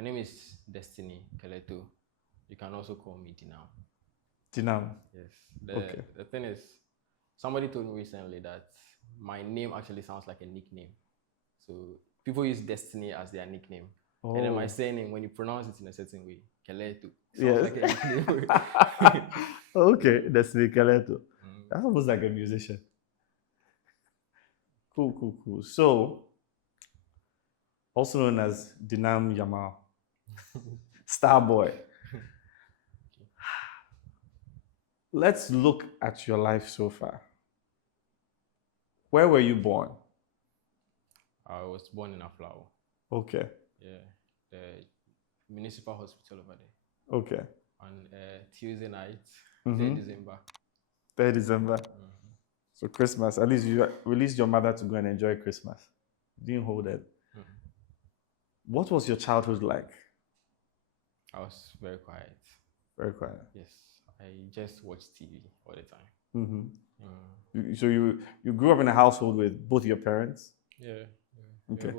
My name is Destiny Keleto. You can also call me Dinam. Dinam. Yes. Okay. The thing is, somebody told me recently that my name actually sounds like a nickname. So people use Destiny as their nickname. And then my surname, when you pronounce it in a certain way, Keleto, sounds like a nickname. Okay, Destiny Keleto. That's almost like a musician. Cool. So, also known as Dinam Yamal, Starboy. Let's look at your life so far. Where were you born? I was born in Aflao. Okay. Yeah, the municipal hospital over there. Okay. On Tuesday night, 3rd December. 3rd December. So Christmas, at least you released your mother to go and enjoy Christmas. You didn't hold it. What was your childhood like? I was very quiet. Very quiet. Yes, I just watched TV all the time. So you grew up in a household with both your parents? Yeah. Okay.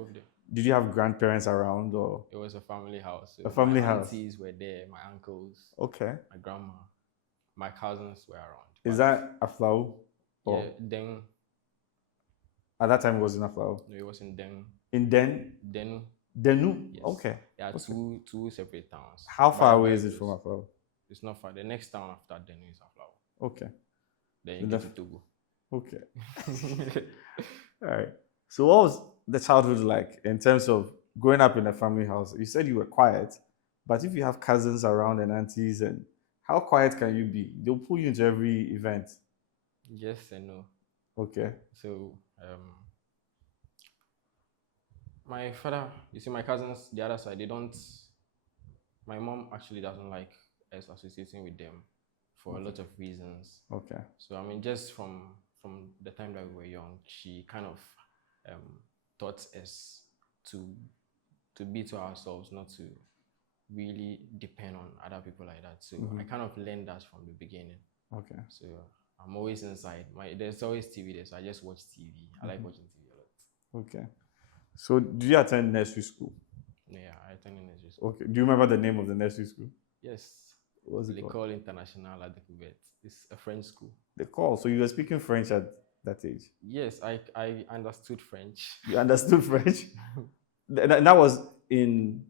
Did you have grandparents around, or? It was a family house. So a family house. My aunties were there, my uncles. Okay. My grandma, my cousins were around. Is that Aflao? Yeah, then. At that time, it was in Aflao? No, it was in Den. In Den? Denu. Denu? Yes. Okay. There are two separate towns. How far away is it from Aflao? It's not far. The next town after Denu is Aflao. Okay. Then you get to Togo. Okay. All right. So what was the childhood like in terms of growing up in a family house? You said you were quiet, but if you have cousins around and aunties, and how quiet can you be? They'll pull you into every event. Yes and no. Okay. So my father, you see, my cousins, the other side, they don't. My mom actually doesn't like us associating with them for a lot of reasons. Okay. So I mean, just from the time that we were young, she kind of taught us to be to ourselves, not to really depend on other people like that. So I kind of learned that from the beginning. Okay. So I'm always inside. There's always TV there, so I just watch TV. I like watching TV a lot. Okay. So do you attend nursery school? Yeah, I attended nursery school. Okay. Do you remember the name of the nursery school? Yes. What's it called? L'école internationale à Découverte. It's a French school. L'école. So you were speaking French at that age? Yes, I understood French. You understood French? That was in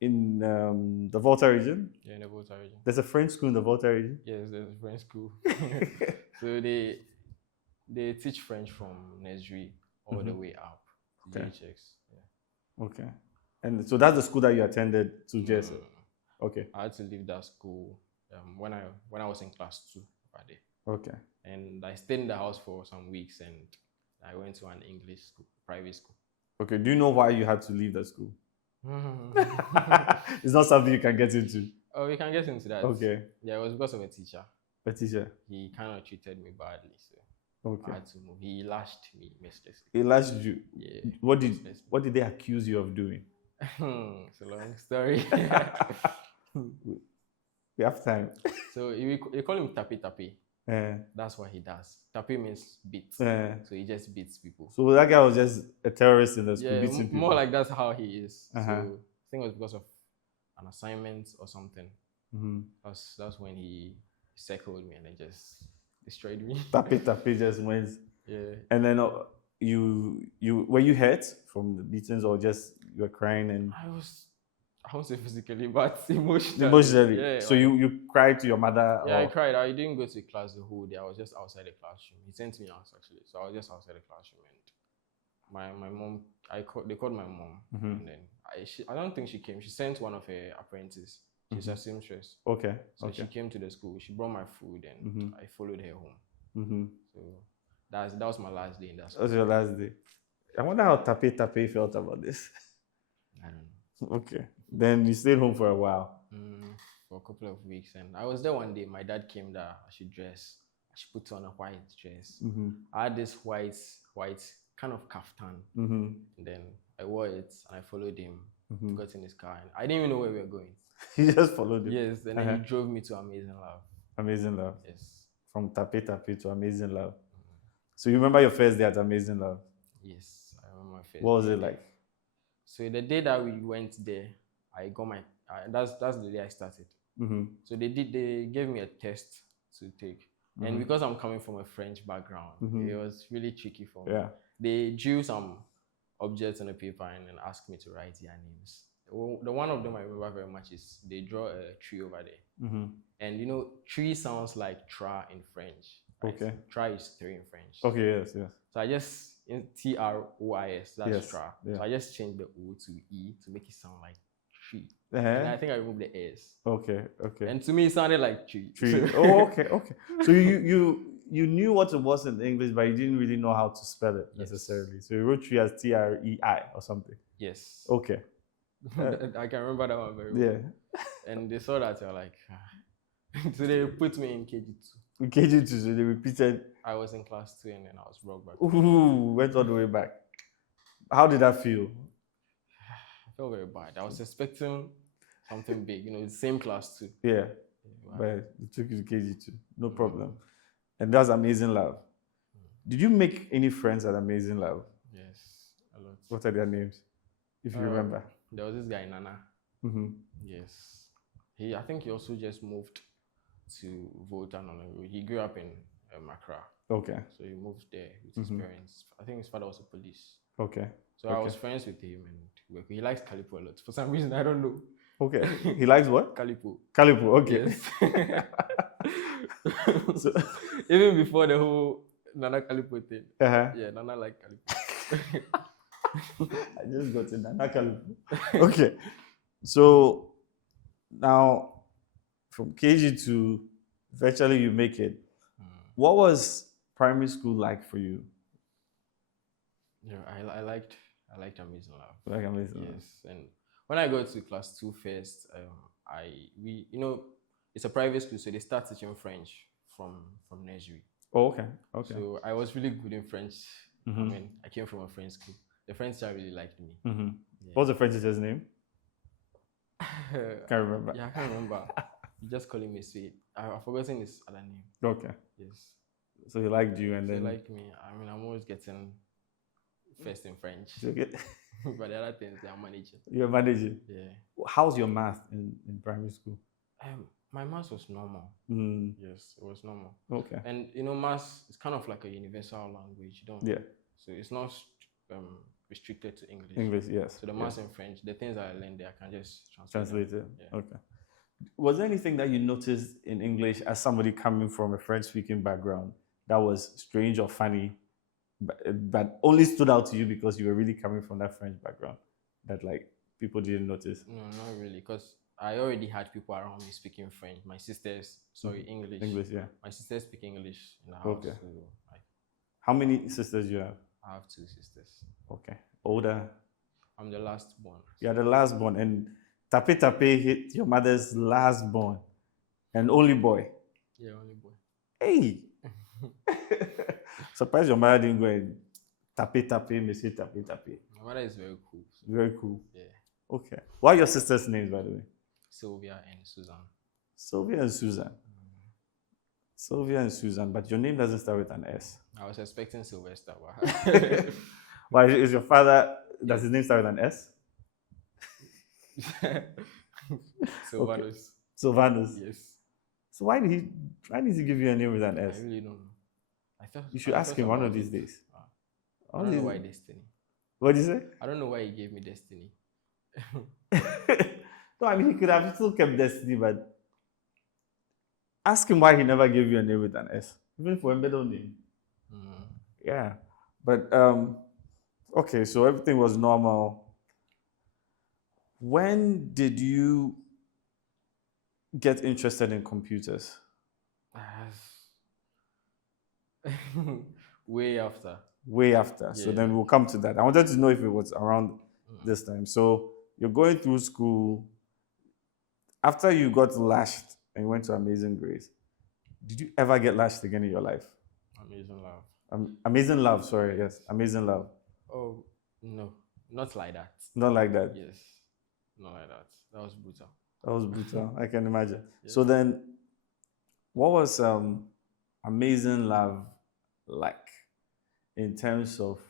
the Volta region? Yeah, in the Volta region. There's a French school in the Volta region? Yes, there's a French school. So they teach French from nursery all the way up to GHX. Yeah. Okay. And so that's the school that you attended to JSL? Okay. I had to leave that school when I was in class 2 over there. Okay. And I stayed in the house for some weeks, and I went to an English school, private school. Okay. Do you know why you had to leave the school? It's not something you can get into. Oh, we can get into that. Okay. Yeah, it was because of a teacher. A teacher? He kind of treated me badly, so okay. I had to move. He lashed me mercilessly. He lashed you? Yeah. What did they accuse you of doing? It's a long story. We have time. So you call him Tapi. That's what he does. Tapi means beat. So he just beats people. So that guy was just a terrorist in the school, beating people? More like that's how he is. So I think it was because of an assignment or something. That's when he circled me and then just destroyed me. Tapi just went. Yeah. And then you were you hurt from the beatings, or just you were crying? And I won't say physically, but emotionally. Emotionally. Yeah. So you cried to your mother? Yeah, I cried. I didn't go to class the whole day. I was just outside the classroom. He sent me out actually, so I was just outside the classroom, and my mom. They called my mom, and then I don't think she came. She sent one of her apprentices. She's a seamstress. Okay. So she came to the school. She brought my food, and I followed her home. So that was my last day in that school. That was your last day. I wonder how Tapi felt about this. I don't know. Okay. Then you stayed home for a while. For a couple of weeks, and I was there one day. My dad came there. I should dress. I should put on a white dress. I had this white kind of kaftan, and then I wore it, and I followed him. Got in his car, and I didn't even know where we were going. He just followed you? Yes, and then he drove me to Amazing Love. Amazing Love? Yes. From Tapi to Amazing Love. So you remember your first day at Amazing Love? Yes, I remember my first What was it like? So the day that we went there, I got my. That's the day I started. So they gave me a test to take, and because I'm coming from a French background, it was really tricky for me. Yeah. They drew some objects on a paper and then asked me to write their names. The one of them I remember very much is they draw a tree over there, and you know, tree sounds like tra in French. Right? Okay. Tra is three in French. Okay. Yes. Yes. So I just in TROIS, that's Yes, tra. yeah. So I just changed the O to E to make it sound like tree. Uh-huh. And I think I removed the S. Okay. Okay. And to me, it sounded like tree. Tree. Oh, okay. Okay. So you knew what it was in English, but you didn't really know how to spell it necessarily. So you wrote tree as TREI or something. Yes. Okay. I can remember that one very well. Yeah. And they saw that, they were like, so they put me in KG2. In KG2, so they repeated. I was in class 2 and then I was brought back. Ooh, went all the way back. How did that feel? I felt very bad. I was expecting something big, you know, the same class 2. Yeah. But it took you to KG2. No problem. And that's Amazing Love. Did you make any friends at Amazing Love? Yes, a lot. What are their names, if you remember? There was this guy, Nana. Yes. I think he also just moved to Volta. He grew up in Accra. Okay. So he moved there with his parents. I think his father was a police. Okay. So I was friends with him and he likes Keleto a lot. For some reason, I don't know. Okay. He likes what? Keleto. Keleto, okay. Yes. So, even before the whole Nana Keleto thing. Yeah, Nana liked Keleto. I just got in Nana Keleto. Okay. So now from KG to virtually you make it. What was primary school like for you? Yeah, I liked Amazing Love. Like Amazing Love. Yes, and when I got to class 2 first, it's a private school, so they start teaching French from nursery. Oh, okay. Okay. So I was really good in French. I mean, I came from a French school. The French teacher really liked me. Yeah. What's the French teacher's name? Can't remember. Yeah, I can't remember. You just calling me sweet. I've forgotten his other name. Okay. Yes. So he liked you, and then he liked me. I mean, I'm always getting first in French. Okay. But the other things, they are managing. You're managing. Yeah. How's your math in primary school? My math was normal. Yes, it was normal. Okay. And you know, math is kind of like a universal language. You don't. Yeah. So it's not restricted to English. English, yes. So the math and French, the things that I learned there, I can just translate it. Yeah. Okay. Was there anything that you noticed in English as somebody coming from a French-speaking background that was strange or funny, but only stood out to you because you were really coming from that French background that like people didn't notice? No, not really, because I already had people around me speaking French. My sisters, English. English, yeah. My sisters speak English in the house. Okay. So, how many sisters do you have? I have 2 sisters. Okay. Older? I'm the last born. You're the last born, and Tape Tape hit your mother's last born, and only boy. Yeah, only boy. Hey! Surprised your mother didn't go and Tape Tape, Monsieur Tape Tape. My mother is very cool. So. Very cool. Yeah. Okay. What are your sisters' names, by the way? Sylvia and Susan. Sylvia and Susan. Sylvia and Susan, but your name doesn't start with an S. I was expecting Sylvester. Why is your father, does his name start with an S? Sylvanus. Okay. Sylvanus. Yes. So why did he give you a name with an S? I really don't know. You should ask him one of these days. I don't know why destiny. What did you say? I don't know why he gave me destiny. No, I mean, he could have still kept destiny, but ask him why he never gave you a name with an S, even for a middle name. Yeah, but okay, so everything was normal. When did you get interested in computers? Way after. Way after. Yeah. So then we'll come to that. I wanted to know if it was around this time. So you're going through school. After you got lashed and went to Amazing Grace, did you ever get lashed again in your life? Amazing Love. Amazing Love, sorry, yes. Amazing Love. Oh, no. Not like that. Not like that? Yes. Not like that. That was brutal. That was brutal. I can imagine. Yeah. So then, what was Amazing Love like in terms of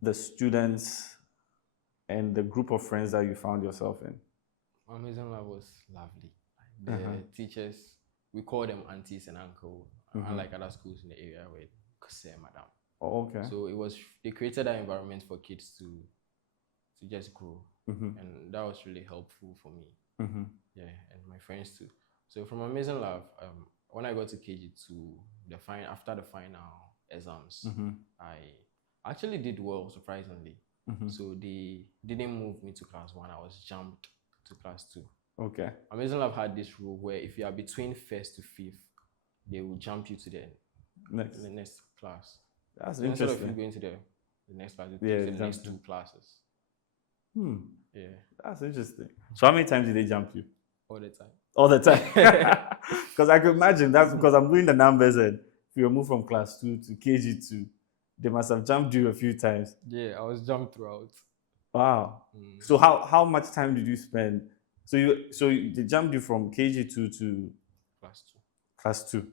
the students and the group of friends that you found yourself in? Amazing Lab was lovely. The teachers, we call them aunties and uncle, unlike other schools in the area where they say madam. Oh, okay. So they created that environment for kids to just grow, and that was really helpful for me. Yeah, and my friends too. So from Amazing Lab, when I got to KG2, after the final exams, I actually did well, surprisingly. So they didn't move me to class 1. I was jumped to class 2. Okay. Amazing Lab had this rule where if you are between 1st to 5th, they will jump you to the next class. That's so interesting. Instead of you going to the next class, you take the next 2 classes. Yeah. That's interesting. So how many times did they jump you? All the time. All the time. Because I could imagine that's because I'm doing the numbers, and if you move from class 2 to KG2, they must have jumped you a few times. Yeah, I was jumped throughout. Wow. So how much time did you spend? So they jumped you from KG2 to class 2.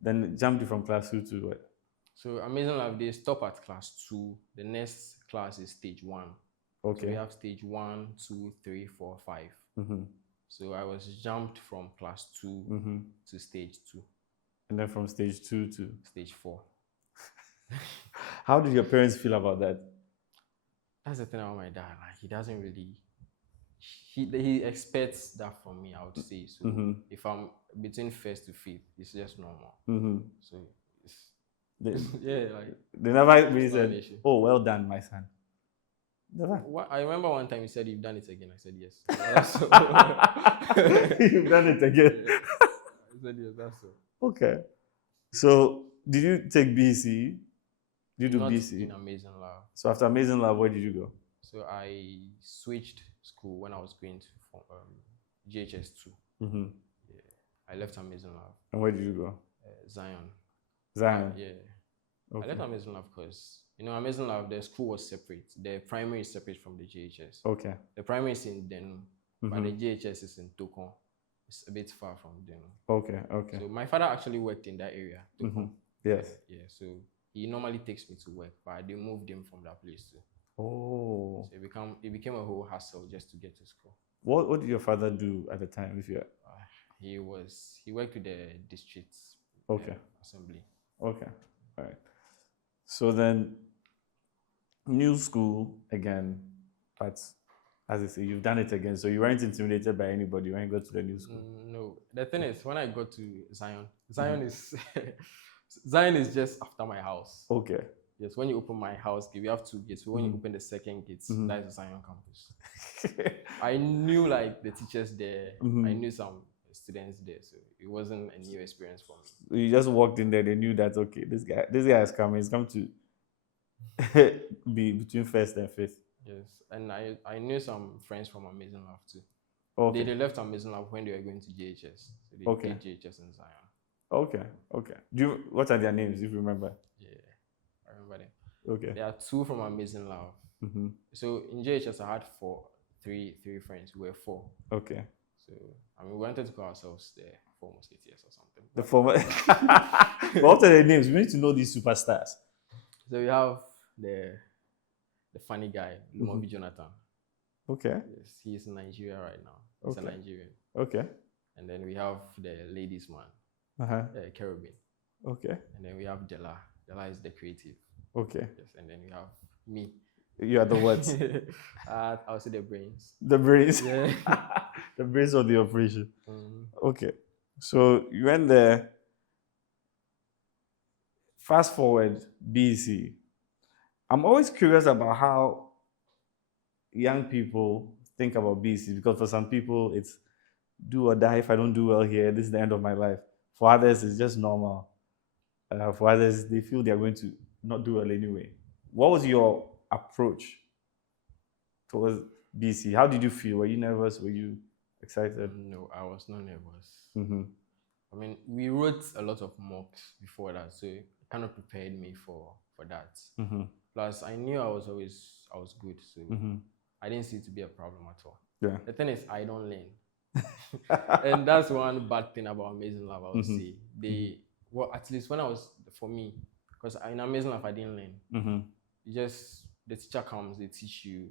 Then they jumped you from class 2 to what? So Amazing Lab, they stop at class 2. The next class is stage 1. Okay. So we have stage 1, 2, 3, 4, 5. So I was jumped from class 2 to stage 2. And then from stage 2 to stage 4. How did your parents feel about that? That's the thing about my dad. Like, he doesn't really. He expects that from me, I would say. So if I'm between 1st to 5th, it's just normal. So they never really said, "Oh, well done, my son." Never. I remember one time he said, "You've done it again." I said, "Yes." You've done it again. Yeah. I said, "Yes, that's so." Okay. So did you take BC? Did you do Not BC? in Amazing Lab. So after Amazing Lab, where did you go? So I switched school when I was going to GHS 2. Yeah. I left Amazing Lab. And where did you go? Zion. Zion? Yeah. Okay. I left Amazing Lab because, Amazing Lab, the school was separate. The primary is separate from the GHS. Okay. The primary is in Denu, but the GHS is in Tokon. It's a bit far from Denu. Okay. So my father actually worked in that area, Tokon. Yes. Yeah, so he normally takes me to work, but they moved him from that place too. Oh. So it became a whole hassle just to get to school. What did your father do at the time? If you he worked with the district assembly. Okay. All right. So then, new school again, but as I say, you've done it again. So you weren't intimidated by anybody when you got to the new school. No. The thing is, when I got to Zion is Zion is just after my house. Okay. Yes, when you open my house gate, we have 2 gates. So when you open the second gate, that is the Zion campus. I knew like the teachers there. I knew some students there, so it wasn't a new experience for me. You just walked in there, they knew that okay, this guy is coming. He's come to be between 1st and 5th. Yes, and I knew some friends from Amazing Lab too. Okay. They left Amazing Lab when they were going to JHS. So they did JHS in Zion. Okay. What are their names, if you remember? Yeah, I remember them. Okay. There are 2 from Amazing Lab. So in JHS, I had 3 friends. We were 4. Okay. So we wanted to call ourselves there for almost 8 years or something. The former. What are their names? We need to know these superstars. So we have the funny guy, Lumobi Jonathan. Okay. Yes, he's in Nigeria right now. He's a Nigerian. Okay. And then we have the ladies man, Caribbean. Okay. And then we have Della. Della is the creative. Okay. Yes. And then we have me. You are the what? I'll say the brains. The brains. Yeah. The brains of the operation. Okay. So you went there. Fast forward, BC. I'm always curious about how young people think about BC, because for some people it's do or die. If I don't do well here, this is the end of my life. For others, it's just normal. For others, they feel they're going to not do well anyway. What was your approach towards BC? How did you feel? Were you nervous? Were you excited? No, I was not nervous. I mean, we wrote a lot of mocks before that, so it kind of prepared me for that. Plus, I knew I was good, so I didn't see it to be a problem at all. Yeah. The thing is, I don't learn. And that's one bad thing about Amazing Lab, I would say. At least when for me, because in Amazing Lab, I didn't learn. The teacher comes, they teach you,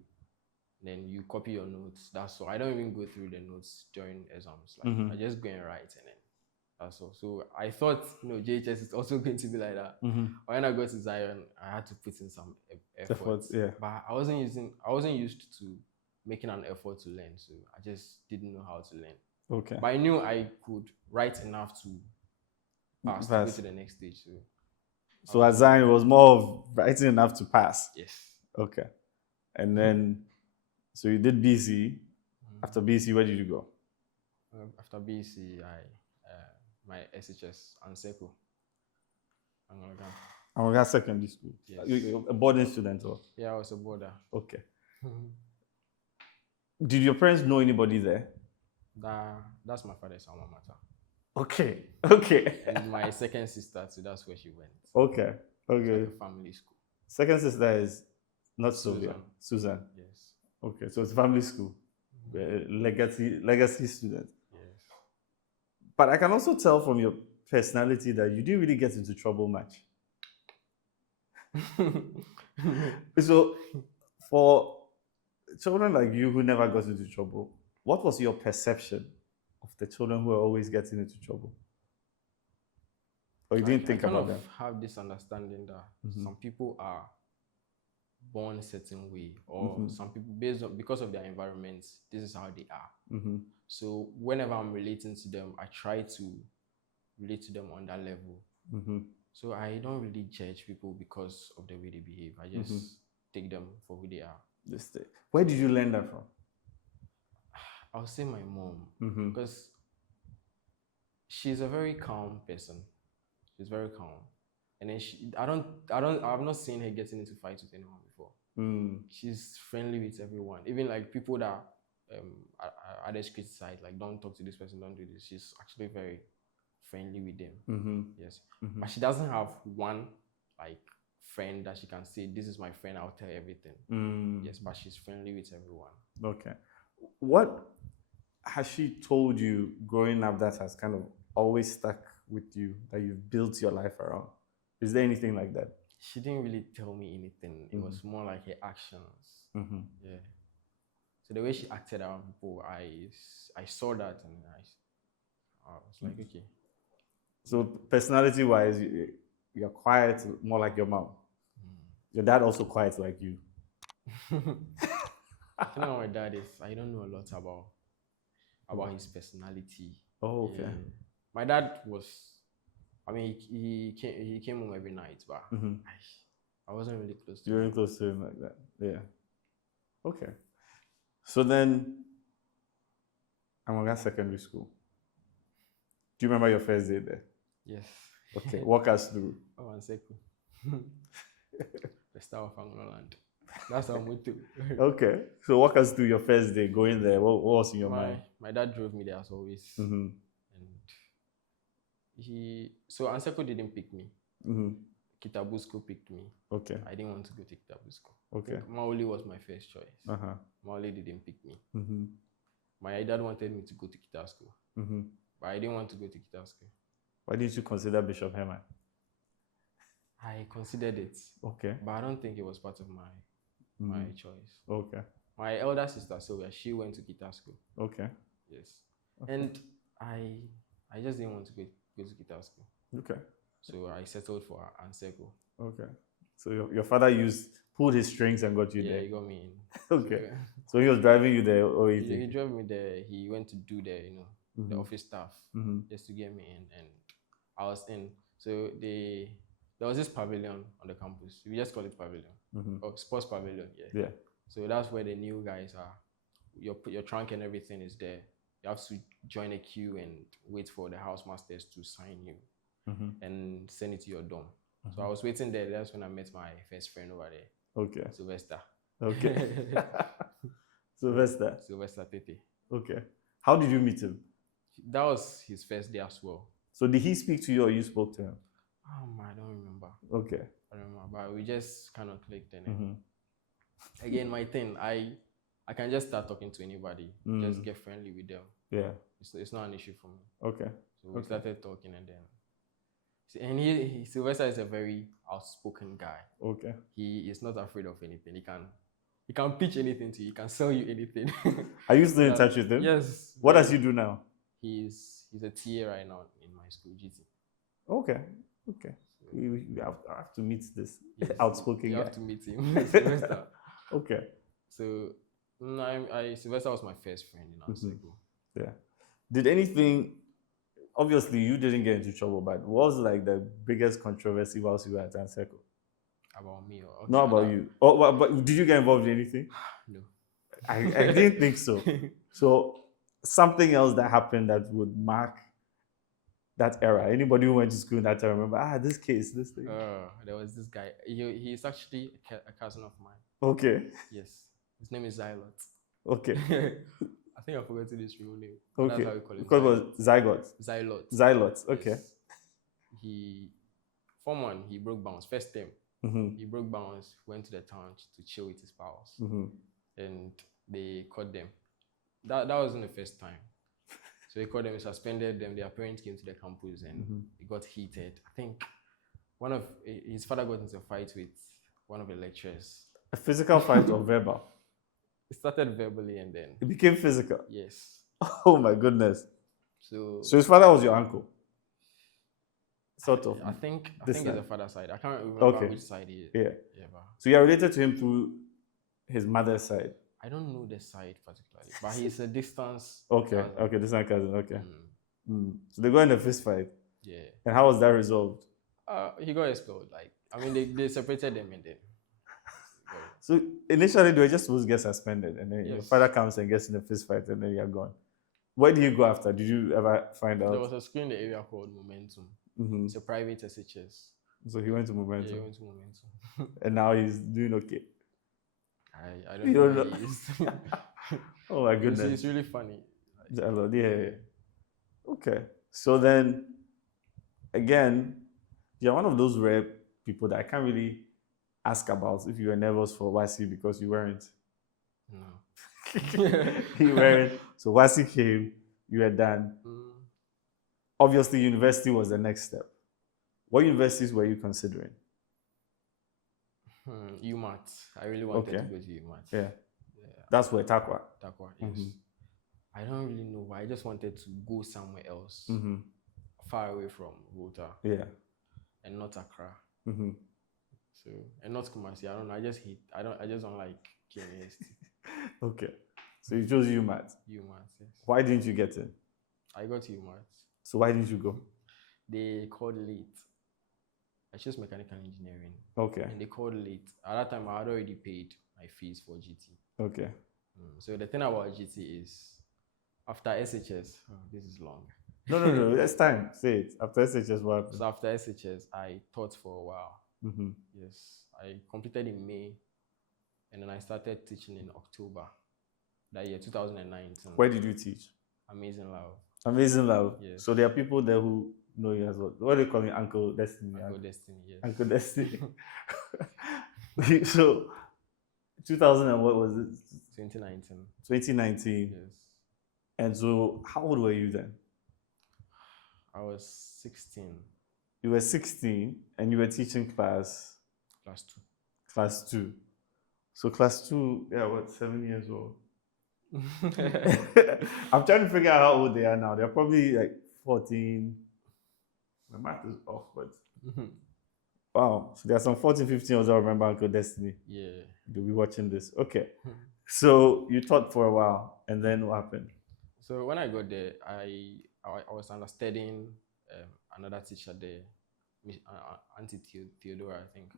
Then you copy your notes. That's all. I don't even go through the notes during exams. Like I just go and write, and then that's all. So I thought, JHS is also going to be like that. When I got to Zion, I had to put in some effort. Yeah. But I wasn't used to making an effort to learn. So I just didn't know how to learn. Okay. But I knew I could write enough to pass. To go to the next stage. So at Zion, it was more of writing enough to pass. Yes. Okay. And then, so you did BC. After BC, where did you go? After BC, my SHS Anseko. Angola Secondary School. Yes. You're a boarding student, or? Yeah, I was a boarder. Okay. Did your parents know anybody there? That's my father's alma mater. Okay. Okay. And my second sister, so that's where she went. Okay. Okay. Like a family school. Second sister is not Sylvia. Susan. Yes. Okay, so it's family school. Legacy student. Yes. But I can also tell from your personality that you didn't really get into trouble much. So for children like you who never got into trouble, what was your perception of the children who are always getting into trouble? Or you didn't think about that? I have this understanding that some people are born a certain way, or some people because of their environments, this is how they are. So whenever I'm relating to them, I try to relate to them on that level. So I don't really judge people because of the way they behave. I just take them for who they are. Where did you learn that from? I'll say my mom, because she's a very calm person. She's very calm, and then I've not seen her getting into fights with anyone before. She's friendly with everyone, even like people that others criticize, like don't talk to this person, don't do this. She's actually very friendly with them. Yes, but she doesn't have one like friend that she can say, this is my friend, I'll tell everything. Yes, but she's friendly with everyone. Okay. What has she told you growing up that has kind of always stuck with you, that you've built your life around? Is there anything like that? She didn't really tell me anything. It was more like her actions. Yeah. So the way she acted around people, I saw that, and I was like, okay. So personality-wise, you're quiet, more like your mom. Your dad also quiet like you. I know my dad is. I don't know a lot about his personality. Oh, okay. Yeah. My dad was. I mean, he came home every night, but I wasn't really close to him. You weren't close to him like that. Yeah. Okay. So then, I'm at secondary school. Do you remember your first day there? Yes. Okay. Walk us through. Oh, one second. The star of Angloland. That's how I'm with you. Okay. So walk us through your first day going there. What was in your mind? My dad drove me there as always. And so Anseko didn't pick me. Kitabusko picked me. Okay. I didn't want to go to Kitabusko. Okay. Maoli was my first choice. Maoli didn't pick me. My dad wanted me to go to Kitabusko. But I didn't want to go to Kitabusko. Why didn't you consider Bishop Herman? I considered it. Okay. But I don't think it was part of my choice. Okay. My elder sister, Sylvia, she went to Kitabusko. Okay. Yes. Okay. And I just didn't want to go to Kitabusko. Okay. So I settled for Anseko. Okay. So your father pulled his strings and got you there? Yeah, he got me in. Okay. So he was driving you there, or he drove me there. He went to do the office stuff just to get me in, and I was in. So there was this pavilion on the campus. We just call it pavilion, or sports pavilion. Yeah. Yeah. So that's where the new guys are. Your trunk and everything is there. You have to join a queue and wait for the housemasters to sign you and send it to your dorm. So I was waiting there. That's when I met my first friend over there. Okay. Sylvester. Okay. Sylvester Tete. Okay. How did you meet him? That was his first day as well. So did he speak to you, or you spoke to him? I don't remember. Okay. I don't remember, but we just kind of clicked. And again, my thing, I can just start talking to anybody, just get friendly with them. Yeah. It's not an issue for me. Okay. So we started talking, and then, and Sylvester is a very outspoken guy. Okay. He is not afraid of anything. He can pitch anything to you. He can sell you anything. Are you still in touch with him? Yes. What does he do now? He's a TA right now in my school, GT. Okay. We have to meet this outspoken guy. You have to meet him. Sylvester. Okay. So Sylvester was my first friend in our circle. Yeah. Did anything? Obviously, you didn't get into trouble, but what was like the biggest controversy whilst you were at Anseko? About me or Not about you. Oh, but did you get involved in anything? No. I didn't think so. So something else that happened that would mark that era. Anybody who went to school in that time remember, this case, this thing. There was this guy. He's actually a cousin of mine. Okay. Yes. His name is Zylot. Okay. I think I forgot his real name. Okay. That's how we call him. Because it was Zylot. Zylot. Okay. Yes. Form 1, he broke bounds. First term. He broke bounds, went to the town to chill with his pals. And they caught them. That wasn't the first time. So they caught them, suspended them. Their parents came to the campus and it got heated. I think his father got into a fight with one of the lecturers. A physical fight or verbal? It started verbally and then it became physical. Yes. Oh my goodness. So his father was your uncle? Sort of. I think it's the father side. I can't remember which side he is. Yeah. So you're related to him through his mother's side? I don't know the side particularly, but he's a distance cousin. Okay, distant cousin, okay. So they got in a fist fight? Yeah. And how was that resolved? He got expelled. They separated them and then. So initially they were just supposed to get suspended and then your father comes and gets in a fist fight and then you're gone. Where did you go after? Did you ever find out? There was a school in the area called Momentum. It's a private SHS. So he went to Momentum? Yeah, he went to Momentum. And now he's doing okay? I don't know who he is. Oh my goodness. It's really funny. Yeah. Okay. So then, again, you're one of those rare people that I can't really ask about if you were nervous for WASI because you weren't. No. You weren't. So WASI came, you were done. Obviously, university was the next step. What universities were you considering? UMAT. I really wanted to go to UMAT. Yeah. That's where Takwa. Takwa, yes. I don't really know why. I just wanted to go somewhere else, far away from Volta. Yeah. And not Accra. So, and not Kumasi. I don't know. I just don't like KNST. Okay. So you chose UMAT. UMAT, yes. Why didn't you get in? I got to UMAT. So why didn't you go? They called late. I chose mechanical engineering. Okay. And they called late. At that time, I had already paid my fees for GT. Okay. So the thing about GT is, after SHS, this is long. No. It's time. Say it. After SHS, what happened? So after SHS, I taught for a while. Yes. I completed in May. And then I started teaching in October. That year, 2019. Where did you teach? Amazing Love. Amazing Love. Yes. So there are people there who know you as well. What do they call me? Uncle Destiny. Uncle Destiny, yes. Uncle Destiny. So 2000 and what was it? 2019. 2019. Yes. And so how old were you then? I was 16. You were 16 and you were teaching class 2. Class 2. So class 2, 7 years old. I'm trying to figure out how old they are now. They're probably like 14. My math is off, but wow. So there are some 14, 15 years old. I remember Uncle Destiny. Yeah. You'll be watching this. Okay. So you taught for a while, and then what happened? So when I got there, I was understudying another teacher there, Auntie Theodora, I think.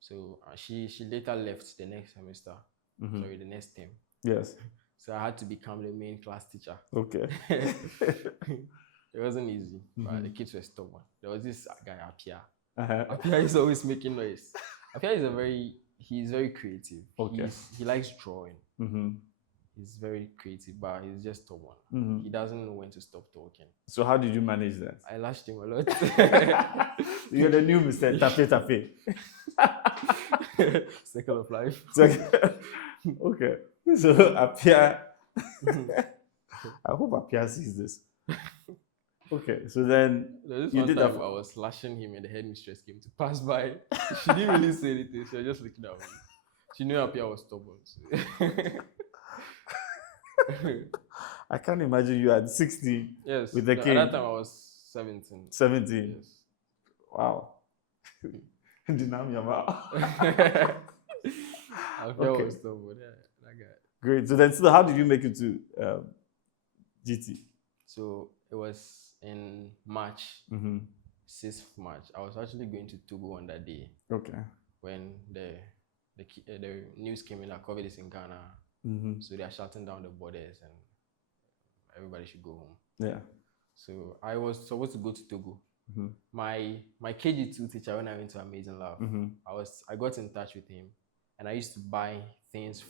So she later left the next semester. Sorry, the next term. Yes. So I had to become the main class teacher. Okay. It wasn't easy, but the kids were stubborn. There was this guy, Apia. Apia is always making noise. Apia is he's very creative. Okay. He likes drawing. He's very creative, but he's just stubborn. He doesn't know when to stop talking. So how did you manage that? I lashed him a lot. You're the new Mr. Tape. Circle of life. Okay. So Apia, I hope Apia sees this. Okay, so then you did that. I was slashing him and the headmistress came to pass by. She didn't really say anything. She was just looking at me. She knew Apia was stubborn. So. I can't imagine you at 60 Yes. with a At cane. that time I was 17. 17. Yes. Wow. Apia was stubborn. Yeah, that guy. Great. So then, how did you make it to GT? So it was in March, 6th March. I was actually going to Togo on that day. Okay. When the news came in that COVID is in Ghana, so they are shutting down the borders and everybody should go home. Yeah. So I was supposed to go to Togo. My KG2 teacher, when I went to Amazing Love, I got in touch with him, and I used to buy things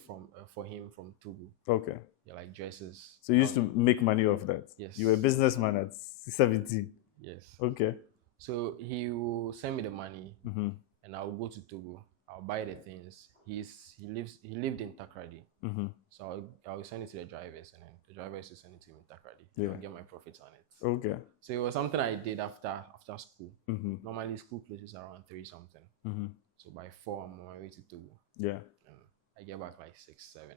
for him from Togo. Okay. Yeah, like dresses. So you used to make money off that? Yes. You were a businessman at 17? Yes. Okay. So he will send me the money, and I will go to Togo. I'll buy the things. He lived in Takrady. So I will send it to the drivers, and then the drivers will send it to him in Takrady. Yeah. I'll get my profits on it. Okay. So it was something I did after school. Normally school closes around 3 something. So by 4 I'm on my way to Togo. Yeah. And I get back like 6, 7.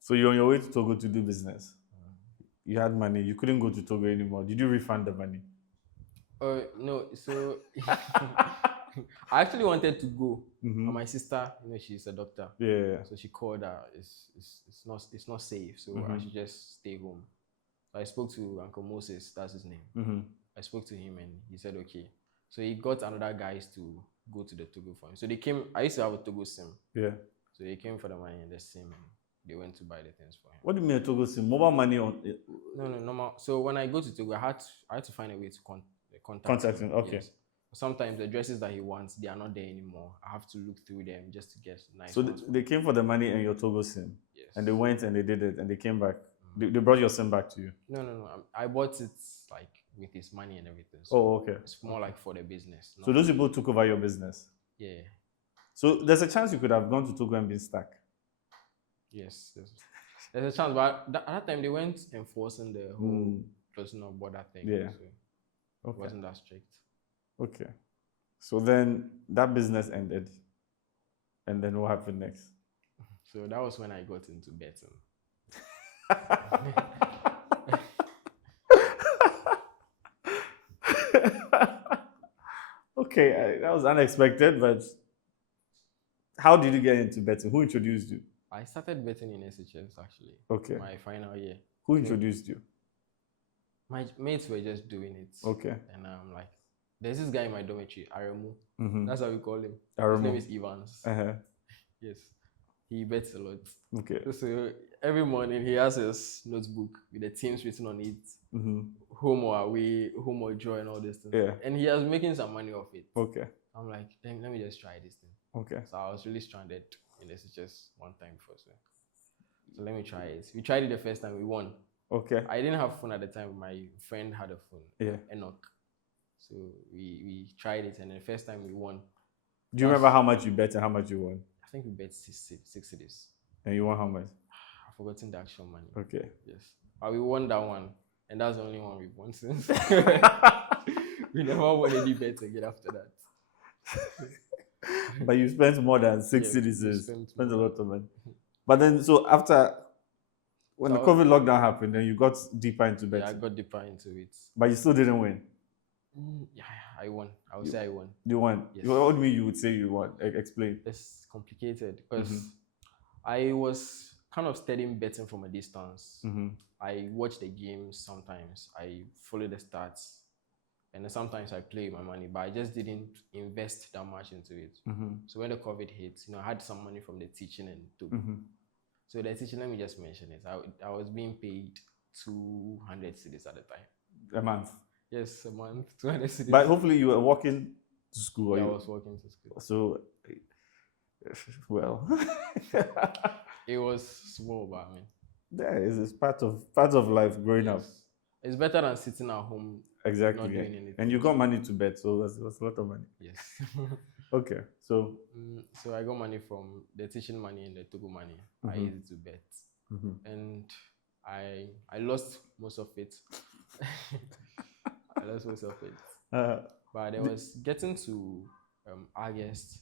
So you're on your way to Togo to do business. You had money. You couldn't go to Togo anymore. Did you refund the money? No. So I actually wanted to go, but my sister, she's a doctor. Yeah. So she called her. It's not safe. So I should just stay home. So I spoke to Uncle Moses. That's his name. I spoke to him, and he said okay. So he got another guys to go to the Togo for him. So they came. I used to have a Togo SIM. Yeah. So they came for the money and the SIM, and they went to buy the things for him. What do you mean a Togo SIM? Mobile money on? No, normal. So when I go to Togo, I had to find a way to contact him. Okay. Yes. Sometimes the dresses that he wants, they are not there anymore. I have to look through them just to get nice. So they came for the money and your Togo SIM. Yes. And they went and they did it and they came back. They brought your SIM back to you. No. I bought it like with his money and everything. So okay. It's more like for the business. So those people took over your business. Yeah. So there's a chance you could have gone to Togo and been stuck. Yes, there's a chance, but at that time they weren't enforcing the whole closing of border thing. Yeah. So it wasn't that strict. Okay. So then that business ended. And then what happened next? So that was when I got into betting. Okay, that was unexpected, but how did you get into betting? Who introduced you? I started betting in SHS actually. Okay. My final year. Who introduced you? My mates were just doing it. Okay. And I'm like, there's this guy in my dormitory, Aremu. That's how we call him. Aremu. His name is Evans. Yes. He bets a lot. Okay. So every morning he has his notebook with the teams written on it. Home or away, home or draw, and all this things. Yeah. And he was making some money off it. Okay. I'm like, let me just try this thing. Okay. So I was really stranded in SHS one time before. So let me try it. We tried it the first time, we won. Okay. I didn't have phone at the time. My friend had a phone. Yeah. Enoch. So we tried it, and the first time we won. Do you remember how much you bet and how much you won? I think we bet 6 cities. And you won how much? I've forgotten the actual money. Okay. Yes. But we won that one. And that's the only one we've won since. We never won any bets again after that. But you spent more than 6 cities. Spent a lot of money. But then, so after, when the COVID lockdown happened, then you got deeper into betting. Yeah, I got deeper into it. But you still didn't win. Yeah, I won. I would say I won. You won? Yes. What do you mean you would say you won? Explain. It's complicated because I was kind of studying betting from a distance. I watch the games sometimes. I follow the stats. And then sometimes I play my money, but I just didn't invest that much into it. So when the COVID hit, I had some money from the teaching and Togo. So the teaching, let me just mention it. I was being paid 200 cedis at the time. A month? Yes, a month, 200 cedis. But hopefully you were walking to school. Yeah, I was walking to school. So, well. It was small, but I mean. Yeah, it's part of life growing up. It's better than sitting at home. Exactly. Not doing anything. And you got money to bet, so that's a lot of money. Yes. Okay, so. So I got money from the teaching money and the Togo money. I used it to bet. And I lost most of it. I lost most of it. But I was getting to August,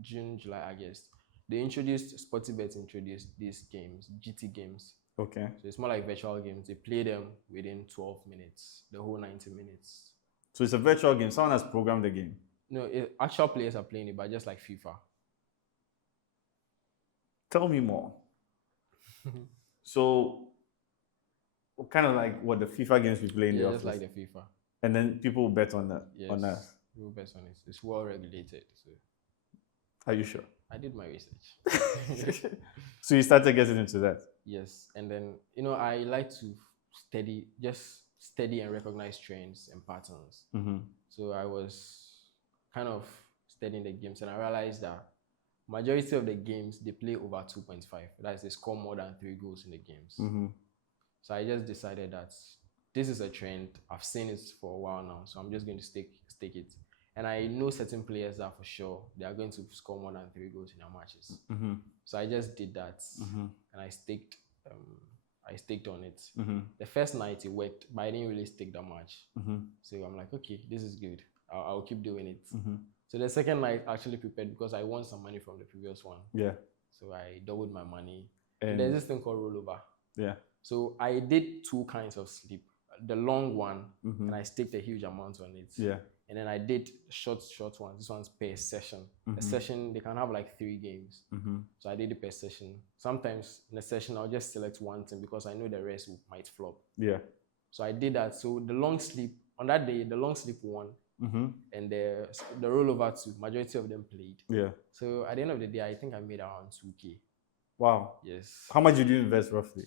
June, July, August. SportyBet introduced these games, GT games. Okay. So it's more like virtual games. They play them within 12 minutes, the whole 90 minutes. So it's a virtual game. Someone has programmed the game. No, actual players are playing it, but just like FIFA. Tell me more. So, kind of like what the FIFA games we play in the office. Just like the FIFA. And then people bet on that. Yes, on that. people bet on it. It's well regulated. So. Are you sure? I did my research. So you started getting into that? Yes, and then I like to study and recognize trends and patterns. So I was kind of studying the games, and I realized that majority of the games they play over 2.5. That is, they score more than 3 goals in the games. So I just decided that this is a trend. I've seen it for a while now, so I'm just going to stick it. And I know certain players that for sure they are going to score more than 3 goals in their matches. So I just did that, and I staked on it. The first night it worked, but I didn't really stake that much. So I'm like, okay, this is good. I'll keep doing it. So the second night I actually prepared because I won some money from the previous one. Yeah. So I doubled my money. And there's this thing called rollover. Yeah. So I did 2 kinds of sleep. The long one, and I staked a huge amount on it. Yeah. And then I did short ones. This one's per session. A session, they can have like 3 games. So I did it per session. Sometimes in a session, I'll just select one thing because I know the rest might flop. Yeah. So I did that. So the long sleep, on that day, the long sleep won. And the rollover too, majority of them played. Yeah. So at the end of the day, I think I made around 2K. Wow. Yes. How much did you invest roughly?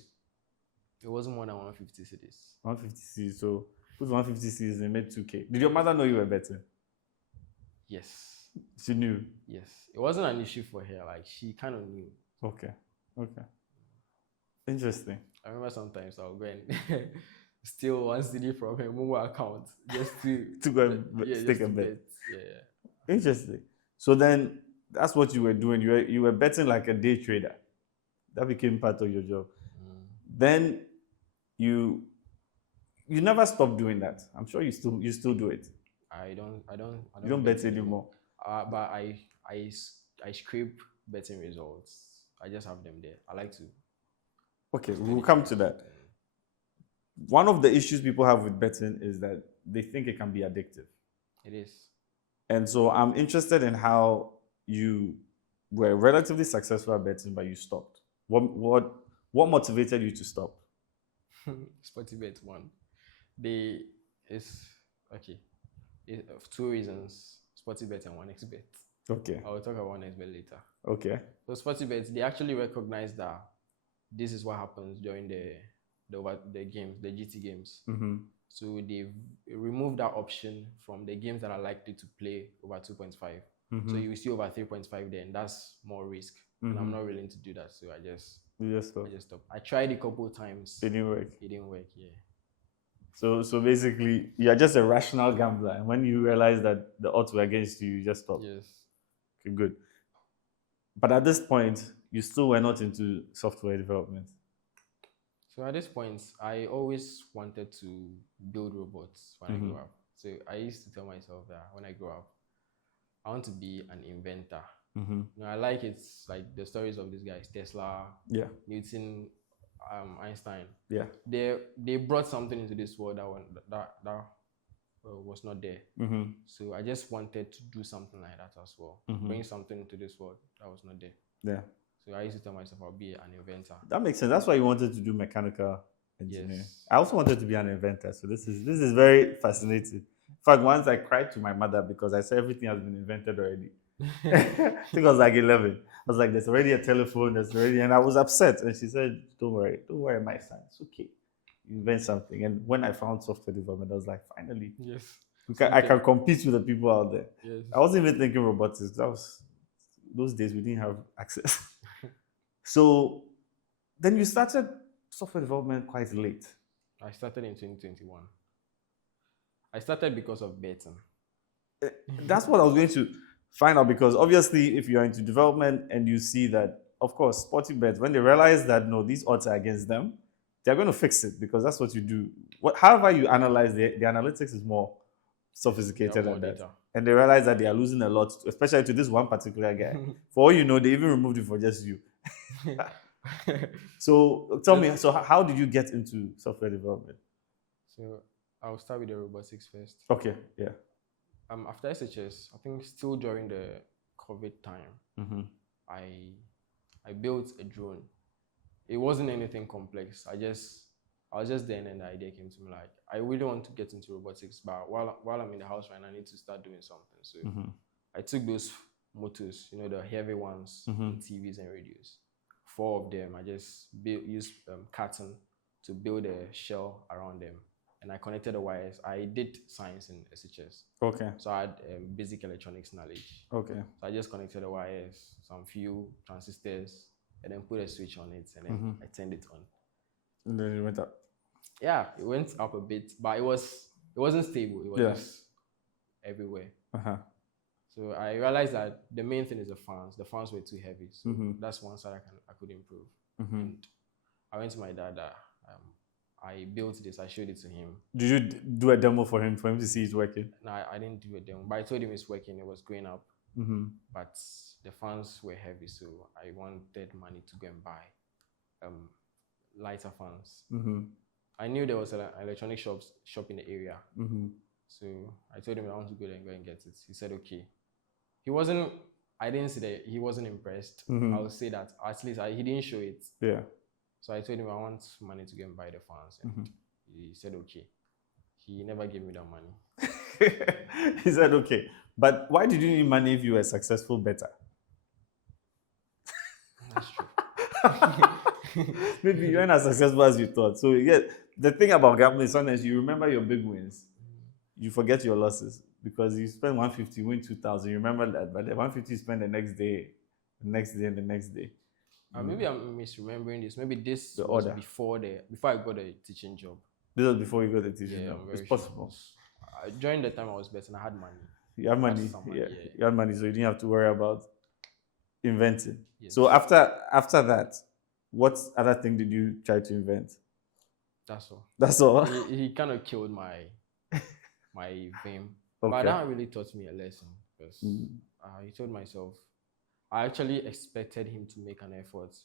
It wasn't more than 150 cedis. 150 cedis. So with 150 cedis, they made 2K. Did your mother know you were betting? Yes. She knew? Yes. It wasn't an issue for her. Like, she kind of knew. Okay. Interesting. I remember sometimes I'll go and steal 1 CD from her Momo account just to go and stick a bet. Yeah. Interesting. So then that's what you were doing. You were betting like a day trader. That became part of your job. Then you never stopped doing that. I'm sure you still do it. I don't You don't bet anymore. But I scrape betting results. I just have them there. I like to. Okay, we'll come to that. One of the issues people have with betting is that they think it can be addictive. It is. And so I'm interested in how you were relatively successful at betting, but you stopped. What motivated you to stop? SportyBet one. It's 2 reasons. SportyBet and 1xBet. Okay. I will talk about 1xBet later. Okay. So SportyBet, they actually recognize that this is what happens during the games, the GT games. So they removed that option from the games that are likely to play over 2.5. So you see over 3.5 there, and that's more risk. And I'm not willing to do that, so I just stopped. I tried a couple of times. It didn't work. Yeah. So basically, you're just a rational gambler, and when you realize that the odds were against you, you just stopped. Yes. Okay, good. But at this point, you still were not into software development. So at this point, I always wanted to build robots when I grew up. So I used to tell myself that when I grow up, I want to be an inventor. I like it, like the stories of these guys, Tesla, Newton, Einstein. Yeah. They brought something into this world that was not there. So I just wanted to do something like that as well. Bring something into this world that was not there. Yeah. So I used to tell myself I'll be an inventor. That makes sense. That's why you wanted to do mechanical engineering. Yes. I also wanted to be an inventor. So this is very fascinating. In fact, once I cried to my mother because I said everything has been invented already. I think I was like 11. I was like, there's already a telephone, and I was upset. And she said, don't worry, my son. It's okay. You invent something. And when I found software development, I was like, finally. Yes. I can compete with the people out there. Yes. I wasn't even thinking robotics. Those days we didn't have access. So then you started software development quite late. I started in 2021. I started because of betting. That's what I was going to find out, because obviously if you're into development and you see that, of course, SportyBet, when they realize that no, these odds are against them, they're going to fix it because that's what you do. However you analyze the analytics is more sophisticated than that. and they realize that they are losing a lot, especially to this one particular guy. For all you know, they even removed it for just you. So tell me, so how did you get into software development? So I'll start with the robotics first. Okay, yeah. After SHS, I think still during the COVID time, I built a drone. It wasn't anything complex. I was just there, and the idea came to me like, I really want to get into robotics, but while I'm in the house right now, I need to start doing something. So I took those motors, the heavy ones, in TVs and radios. 4 of them. I just used carton to build a shell around them, and I connected the wires. I did science in SHS. Okay. So I had basic electronics knowledge. Okay. So I just connected the wires, some few transistors, and then put a switch on it, and then I turned it on. And then it went up. Yeah, it went up a bit, but it wasn't stable. It was just everywhere. So I realized that the main thing is the fans. The fans were too heavy, so that's one side I could improve. And I went to my dad. I built this. I showed it to him. Did you do a demo for him to see it working? No, I didn't do a demo, but I told him it's working. It was going up, but the fans were heavy, so I wanted money to go and buy lighter fans. I knew there was an electronic shop in the area, so I told him I want to go there and go and get it. He said okay. I didn't say that he wasn't impressed. I will say that at least he didn't show it. Yeah. So I told him I want money to go and buy the fans, and he said okay. He never gave me that money. He said okay, but why did you need money if you were successful better? That's true. Maybe you weren't as successful as you thought. So yeah, the thing about gambling is sometimes you remember your big wins, you forget your losses, because you spend 150, win 2,000. You remember that, but the 150 you spend the next day, and the next day. Maybe I'm misremembering this. Maybe this was before I got a teaching job. This was before you got a teaching job. It's possible. During the time I was betting, I had money. You had money. Yeah. You had money, so you didn't have to worry about inventing. Yes. So after that, what other thing did you try to invent? That's all. That's all. He kind of killed my fame. Okay. But that really taught me a lesson, because I told myself, I actually expected him to make an effort,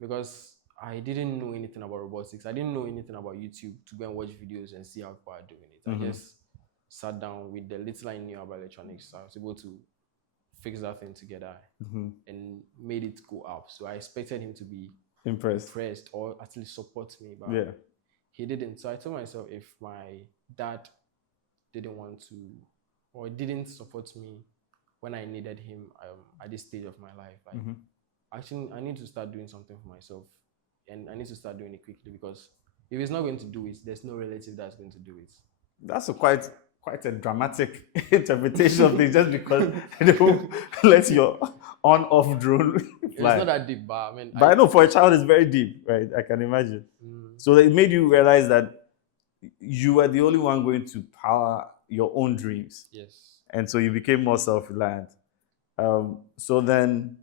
because I didn't know anything about robotics. I didn't know anything about YouTube to go and watch videos and see how people are doing it. I just sat down with the little I knew about electronics. So I was able to fix that thing together and made it go up. So I expected him to be impressed or at least support me, but he didn't. So I told myself, if my dad didn't want to or didn't support me when I needed him at this stage of my life, like actually I need to start doing something for myself, and I need to start doing it quickly, because if he's not going to do it, there's no relative that's going to do it. That's quite a dramatic interpretation of things, just because they don't let your on-off drone fly. It's not that deep, but I mean, I know for a child it's very deep, right? I can imagine. So it made you realize that you were the only one going to power your own dreams. Yes. And so you became more self-reliant. So then,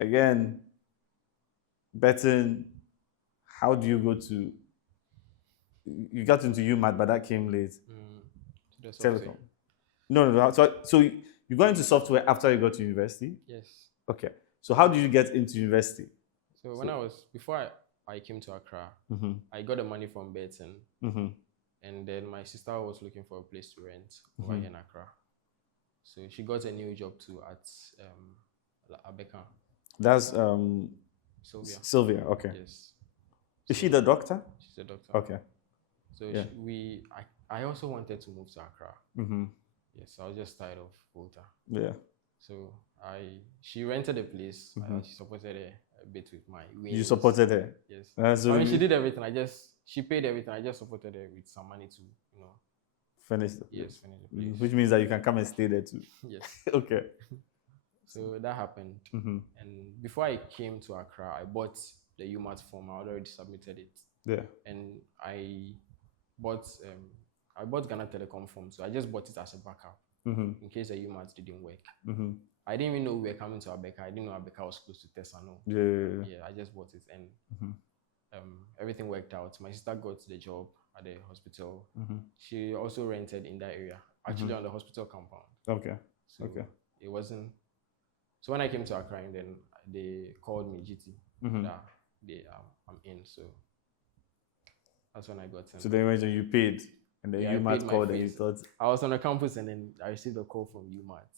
again, betting, how do you go to... You got into UMath, but that came late. Telecom. No. So you got into software after you got to university? Yes. Okay. So how did you get into university? So before I came to Accra, I got the money from betting. And then my sister was looking for a place to rent over here in Accra. So she got a new job too at Abeka. That's Sylvia. Okay. Yes. Is she the doctor? She's a doctor. Okay. So I also wanted to move to Accra. Yes, I was just tired of Volta. Yeah. So she rented a place. She supported her a bit with my wins. You supported her? Yes. So she did everything. She paid everything. I just supported her with some money to, finish the place. Yes, finish the place. Which means that you can come and stay there too. Yes. Okay. So that happened. And before I came to Accra, I bought the UMath form. I already submitted it. Yeah. And I bought Ghana Telecom form. So I just bought it as a backup in case the UMath didn't work. I didn't even know we were coming to Abeka. I didn't know Abeka was close to Tesano. Yeah. I just bought it, and everything worked out. My sister got the job at the hospital. She also rented in that area, actually on the hospital compound. Okay. So Okay. it wasn't. So when I came to Accra, then they called me GT. That I'm in. So that's when I got in. So then when you paid, and then Yeah, I UMAT paid my called and you fees. thought I was on the campus and then I received a call from UMAT.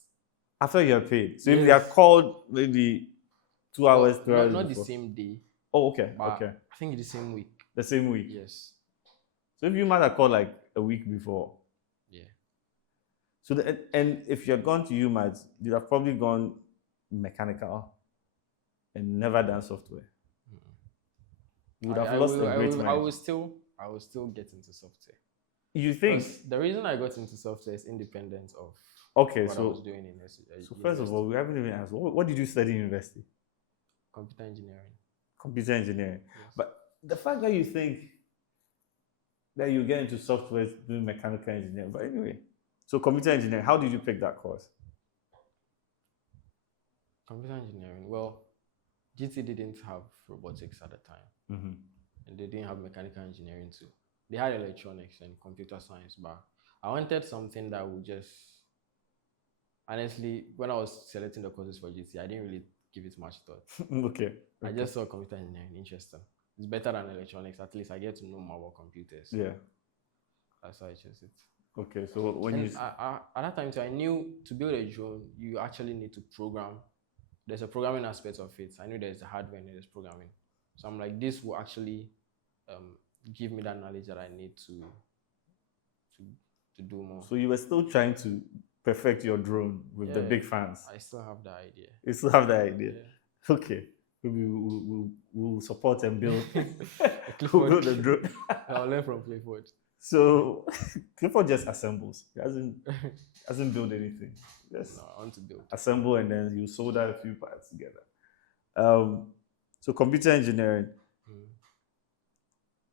after you had paid. So if they Yes. had called maybe 2 hours, 3 hours not the before. same day, Oh, okay. but Okay. I think the same week. The same week. Yes. So if UMAT had called like a week before. Yeah. So and if you had gone to UMAT, you'd have probably gone mechanical and never done software. You would have lost a great mind. I will still get into software. You think? Because the reason I got into software is independent of Okay, what I was doing in so first of all, we haven't even asked, what did you study in university? Computer engineering. Computer engineering. Yes. But the fact that you think that you get into software doing mechanical engineering, but anyway, so computer engineering, how did you pick that course? Computer engineering. Well, GT didn't have robotics at the time, and they didn't have mechanical engineering too. They had electronics and computer science, but I wanted something that would just, honestly, when I was selecting the courses for GT, I didn't really give it much thought. Okay. I just saw computer engineering interesting. It's better than electronics. At least I get to know more about computers. Yeah. That's why I chose it. Okay, so when and at that time, too, I knew to build a drone, you actually need to program. There's a programming aspect of it. I knew there's the hardware and there's programming. So I'm like, this will actually give me that knowledge that I need to do more. So you were still trying to perfect your drone with the big fans. I still have that idea. You still have that idea? Yeah. Okay. Maybe we'll support and build, we'll build a drone. I'll learn from Clifford. So Clifford just assembles. He hasn't built anything. Just no, I want to build. Assemble and then you solder a few parts together. So computer engineering.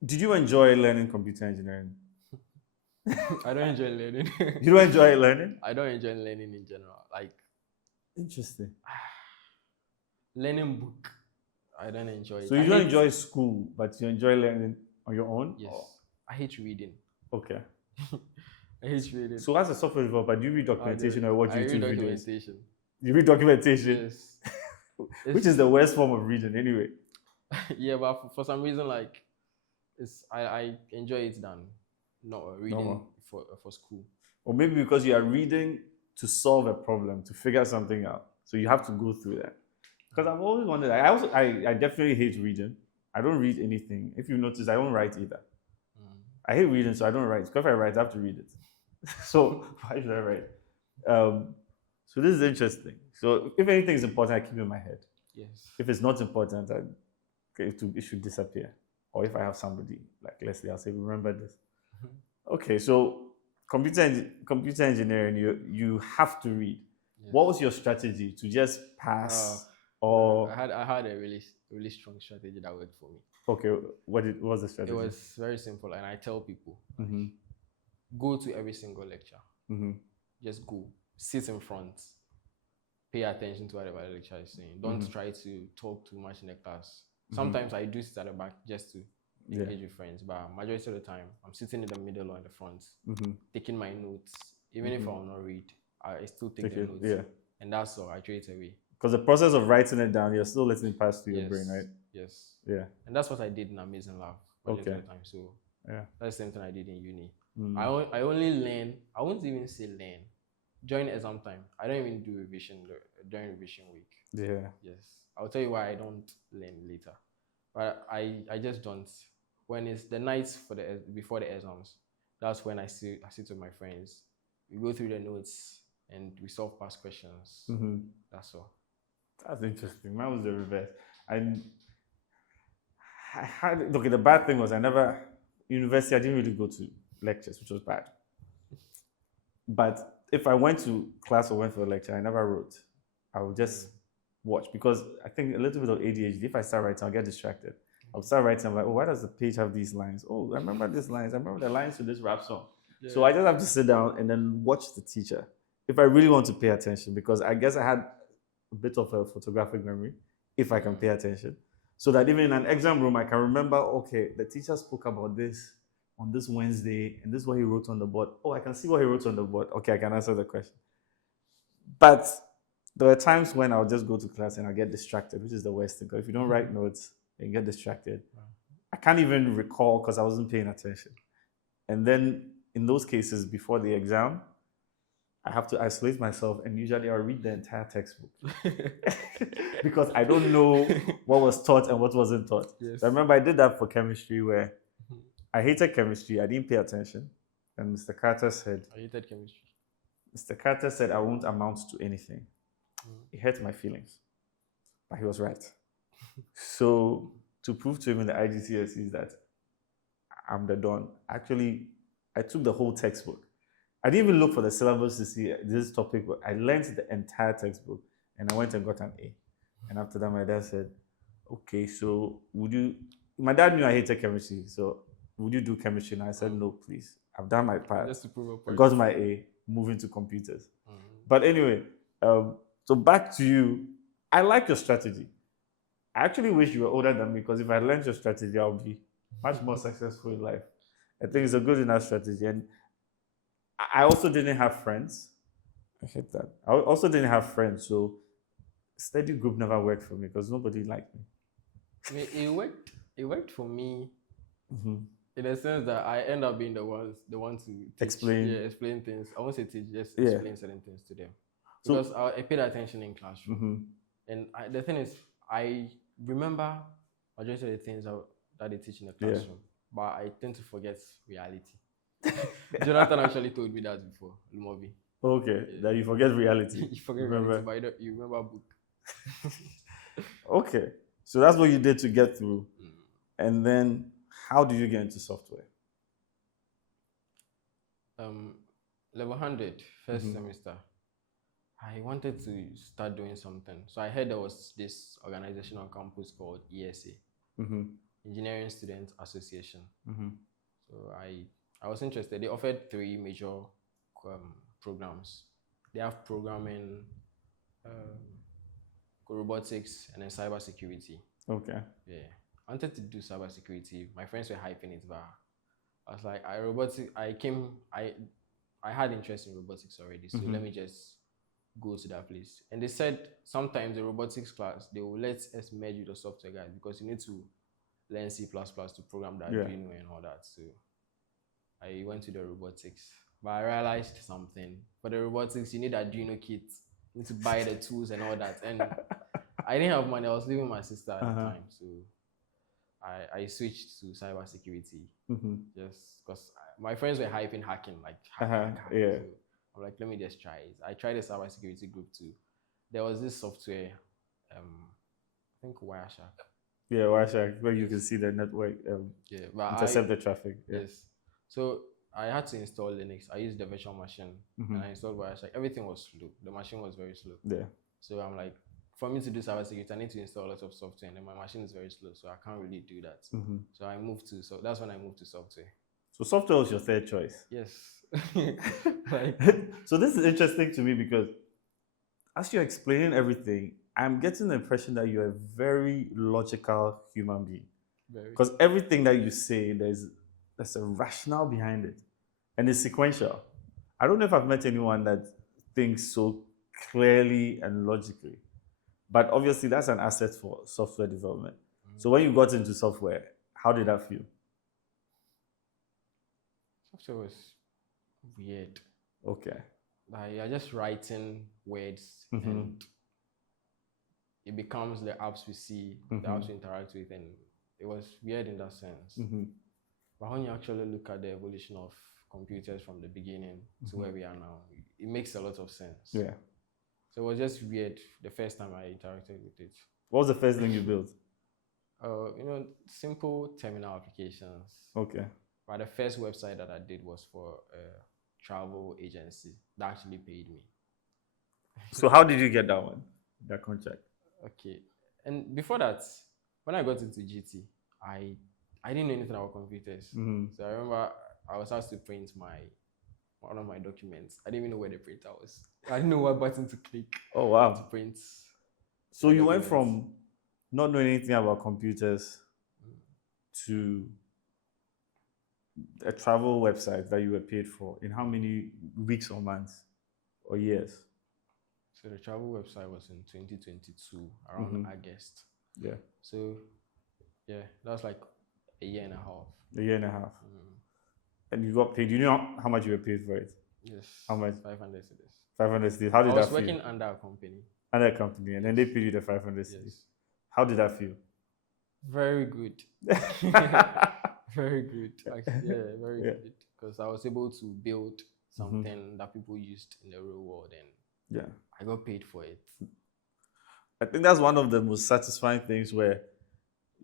Did you enjoy learning computer engineering? I don't enjoy learning. You don't enjoy learning? I don't enjoy learning in general. Like, interesting. Learning book, I don't enjoy it. So you don't enjoy school, but you enjoy learning on your own? Yes. Oh. I hate reading. Okay. I hate reading. So as a software developer, do you read documentation or watch YouTube videos? Documentation. You read documentation? Yes. Which is the worst form of reading anyway. Yeah, but for some reason, like, I enjoy it than not reading for school. Or maybe because you are reading to solve a problem, to figure something out. So you have to go through that. Because I've always wondered, I definitely hate reading. I don't read anything. If you notice, I don't write either. I hate reading, so I don't write. Because if I write, I have to read it. So why should I write? So this is interesting. So if anything is important, I keep it in my head. Yes. If it's not important, it should disappear. Or if I have somebody like Leslie, I'll say, remember this. Okay, so computer engineering, you have to read. Yes. What was your strategy to just pass? Or I had a really strong strategy that worked for me. Okay, what was the strategy? It was very simple, and I tell people, go to every single lecture. Just go, sit in front, pay attention to whatever the lecturer is saying. Don't try to talk too much in the class. Sometimes I do sit at the back just to engage with friends, but majority of the time I'm sitting in the middle or in the front, taking my notes. Even if I will not read, I still take the notes. Yeah. And that's all. I throw it away. Because the process of writing it down, you're still letting it pass through your brain, right? Yes. Yeah. And that's what I did in Amazing Lab. Okay. The time. So yeah, that's the same thing I did in uni. I only learn. I won't even say learn. During exam time, I don't even do revision during revision week. Yeah. Yes. I'll tell you why I don't learn later. But I just don't. When it's the nights before the exams, that's when I sit with my friends. We go through the notes and we solve past questions. That's all. That's interesting. Mine was the reverse. The bad thing was university, I didn't really go to lectures, which was bad. But if I went to class or went for a lecture, I never wrote. I would just watch, because I think a little bit of ADHD, if I start writing, I'll get distracted. I'll start writing, I'm like, oh, why does the page have these lines? Oh, I remember these lines. I remember the lines to this rap song. Yeah. So I just have to sit down and then watch the teacher if I really want to pay attention, because I guess I had a bit of a photographic memory if I can pay attention. So that even in an exam room, I can remember, okay, the teacher spoke about this on this Wednesday, and this is what he wrote on the board. Oh, I can see what he wrote on the board. Okay, I can answer the question. But there are times when I'll just go to class and I'll get distracted, which is the worst thing. Because if you don't write notes and get distracted, I can't even recall because I wasn't paying attention. And then in those cases, before the exam, I have to isolate myself, and usually I'll read the entire textbook because I don't know what was taught and what wasn't taught. Yes. So I remember I did that for chemistry where I hated chemistry. I didn't pay attention. And Mr. Carter said, I hated chemistry. Mr. Carter said I won't amount to anything. It hurt my feelings. But he was right. So to prove to him in the IGCSEs that I'm the don, actually, I took the whole textbook. I didn't even look for the syllabus to see this topic, but I learned the entire textbook and I went and got an A. And after that, my dad said, okay, so would you, my dad knew I hated chemistry, so would you do chemistry? And I said, no, please. I've done my part. Just to prove a I point. got my A, moving to computers. But anyway, so back to you. I like your strategy. I actually wish you were older than me because if I learned your strategy, I would be much more successful in life. I think it's a good enough strategy. And I also didn't have friends. I hate that. I also didn't have friends, so study group never worked for me because nobody liked me. I mean, it worked for me in the sense that I end up being the one to teach, explain things. I won't say teach, just explain certain things to them because I paid attention in classroom. And the thing is, I remember majority of the things that they teach in the classroom, but I tend to forget reality. Jonathan actually told me that before, Lumobi. Okay, that you forget reality. You forget reality, but you remember book. Okay, so that's what you did to get through. And then, how did you get into software? Level 100, first semester. I wanted to start doing something. So I heard there was this organization on campus called ESA, Engineering Student Association. So I was interested. They offered 3 major programs. They have programming, robotics, and then cybersecurity. Okay. Yeah. I wanted to do cybersecurity. My friends were hyping it, but I was like, I had interest in robotics already, so let me just go to that place. And they said sometimes the robotics class, they will let us merge with the software guys because you need to learn C++ to program that Arduino and all that. So I went to the robotics, but I realized something. For the robotics, you need Arduino kit. You need to buy the tools and all that. And I didn't have money. I was living with my sister at the time. So I switched to cybersecurity just because my friends were hyping hacking, like hacking. So I'm like, let me just try it. I tried the cybersecurity group too. There was this software, I think Wireshark. Yeah, Wireshark, where you can see the network intercept the traffic. Yes. So I had to install Linux. I used the virtual machine and I installed Wireshark. Everything was slow. The machine was very slow. Yeah. So I'm like, for me to do cybersecurity, I need to install a lot of software, and my machine is very slow, so I can't really do that. So that's when I moved to software. So software was your third choice? Yes. So this is interesting to me because as you're explaining everything, I'm getting the impression that you're a very logical human being. Because everything that you say, there's a rationale behind it, and it's sequential. I don't know if I've met anyone that thinks so clearly and logically. But obviously, that's an asset for software development. So when you got into software, how did that feel? Software was weird. Okay. Like you're just writing words and it becomes the apps we see, the apps we interact with, and it was weird in that sense. But when you actually look at the evolution of computers from the beginning to where we are now, it makes a lot of sense. Yeah. So it was just weird the first time I interacted with it. What was the first thing you built? Simple terminal applications. Okay. But the first website that I did was for a travel agency that actually paid me. So how did you get that one, that contract? Okay. And before that, when I got into GT, I didn't know anything about computers. So I remember I was asked to print one of my documents. I didn't even know where the printer was. I didn't know what button to click. Oh, wow. To print. So you went from not knowing anything about computers to a travel website that you were paid for in how many weeks or months or years? So the travel website was in 2022, around August. Yeah. So yeah, that was like a year and a half. A year and a half. And you got paid. You know how much you were paid for it? Yes. How much? 500 cedis. 500 cedis. How did I that was feel? working under a company. Under a company, and then they paid you the 500 cedis. Yes. How did that feel? Very good. Very good. Yeah, very good. Because I was able to build something that people used in the real world, and I got paid for it. I think that's one of the most satisfying things, where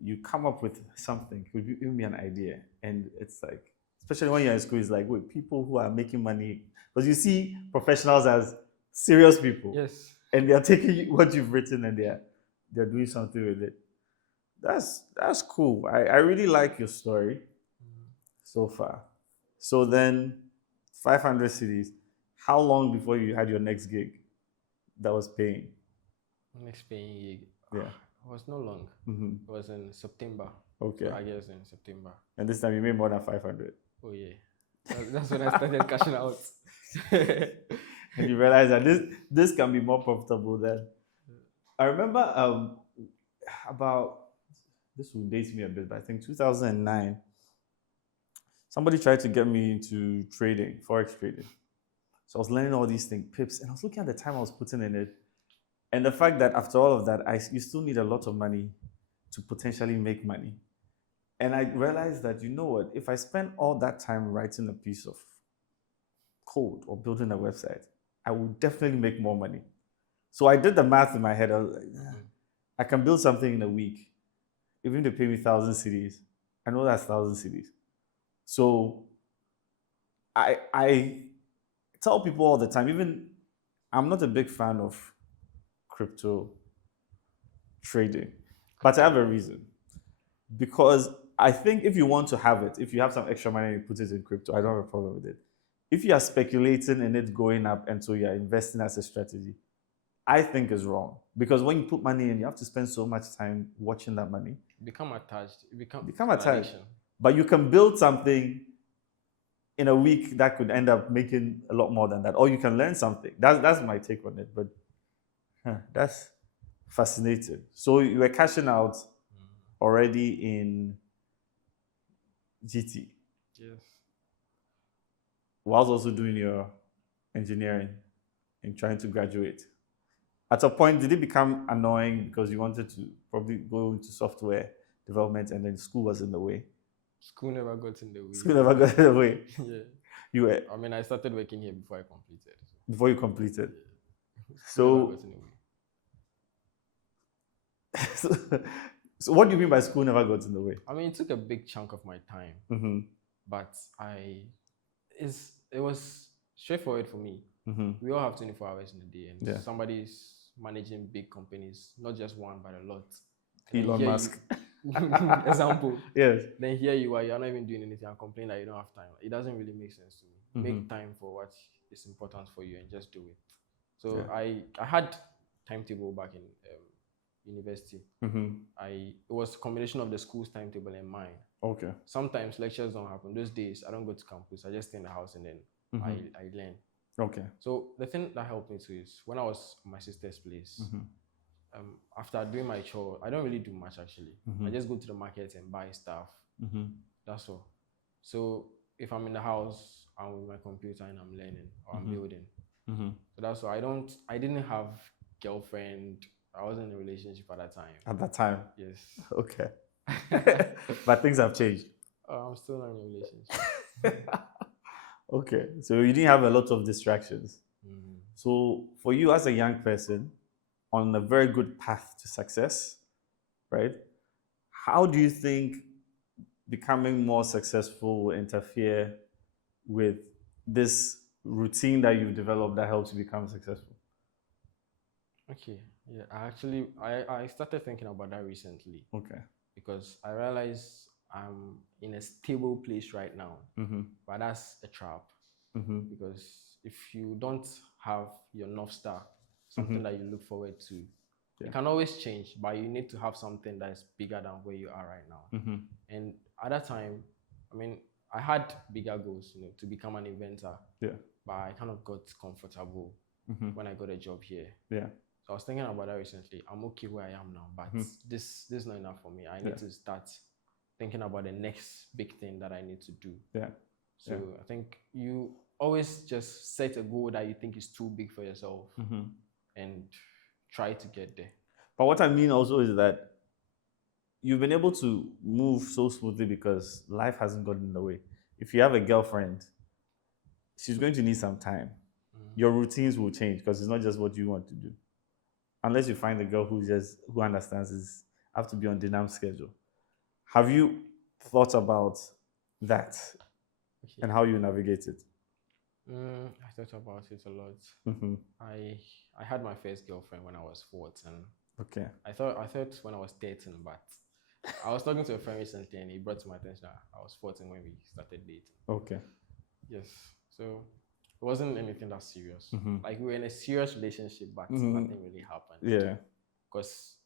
you come up with something, could give me an idea, and it's like, especially when you're in school, it's like, wait, people who are making money, because you see professionals as serious people. Yes. And they're taking what you've written and they're doing something with it. That's cool. I really like your story so far. So then 500 cities. How long before you had your next gig that was paying? Next paying gig. Yeah. It was no long. It was in September. Okay. So I guess in September. And this time you made more than 500. Oh yeah. That's when I started cashing out. And you realize that this can be more profitable than. I remember about, this will date me a bit, but I think 2009, somebody tried to get me into trading, forex trading. So I was learning all these things, pips, and I was looking at the time I was putting in it, and the fact that after all of that, you still need a lot of money to potentially make money. And I realized that, you know what, if I spend all that time writing a piece of code or building a website, I will definitely make more money. So I did the math in my head. I was like, I can build something in a week. Even if they pay me 1,000 cedis, I know that's 1,000 cedis. So I tell people all the time, even I'm not a big fan of crypto trading, but I have a reason. Because I think if you want to have it, if you have some extra money and you put it in crypto, I don't have a problem with it. If you are speculating in it going up and so you're investing as a strategy, I think is wrong. Because when you put money in, you have to spend so much time watching that money. Become attached. Become attached. But you can build something in a week that could end up making a lot more than that. Or you can learn something. That's my take on it. But that's fascinating. So you were cashing out already in GT. Yes. Whilst also doing your engineering and trying to graduate. At a point, did it become annoying because you wanted to probably go into software development and then school was in the way? School never got in the way. School never got in the way. Yeah. You were. I mean, I started working here before I completed. Before you completed. Yeah. So, so what do you mean by school never got in the way? I mean, it took a big chunk of my time, but it was straightforward for me. We all have 24 hours in a day, and somebody's managing big companies, not just one, but a lot. Elon Musk. Example. Yes. Then here you are, you're not even doing anything and complain that you don't have time. It doesn't really make sense to me. Make time for what is important for you and just do it. So I had timetable back in university. It was a combination of the school's timetable and mine. Okay. Sometimes lectures don't happen. Those days I don't go to campus. I just stay in the house and then I learn. Okay. So the thing that helped me too is when I was at my sister's place, after doing my chore, I don't really do much actually. I just go to the market and buy stuff. That's all. So if I'm in the house, I'm with my computer and I'm learning or I'm building. So that's why I didn't have girlfriend. I wasn't in a relationship at that time. At that time? Yes. Okay. But things have changed. I'm still not in a relationship. Okay. So you didn't have a lot of distractions. So for you as a young person on a very good path to success, right? How do you think becoming more successful will interfere with this routine that you've developed that helps you become successful? Okay. Yeah, I started thinking about that recently. Okay. Because I realized I'm in a stable place right now, but that's a trap. Because if you don't have your North Star, something that you look forward to, It can always change, but you need to have something that is bigger than where you are right now. And at that time, I mean, I had bigger goals, to become an inventor. But I kind of got comfortable when I got a job here. So I was thinking about that recently. I'm okay where I am now, but this is not enough for me. I need to start thinking about the next big thing that I need to do. So I think you always just set a goal that you think is too big for yourself and try to get there. But what I mean also is that you've been able to move so smoothly because life hasn't gotten in the way. If you have a girlfriend, she's going to need some time. Your routines will change because it's not just what you want to do. Unless you find a girl who understands is have to be on dynamic schedule. Have you thought about that and how you navigate it? I thought about it a lot. I had my first girlfriend when I was 14. Okay. I thought when I was 13, but I was talking to a friend recently and he brought to my attention that I was 14 when we started dating. Okay. Yes. So it wasn't anything that serious. Like we were in a serious relationship, but nothing really happened. Yeah. Because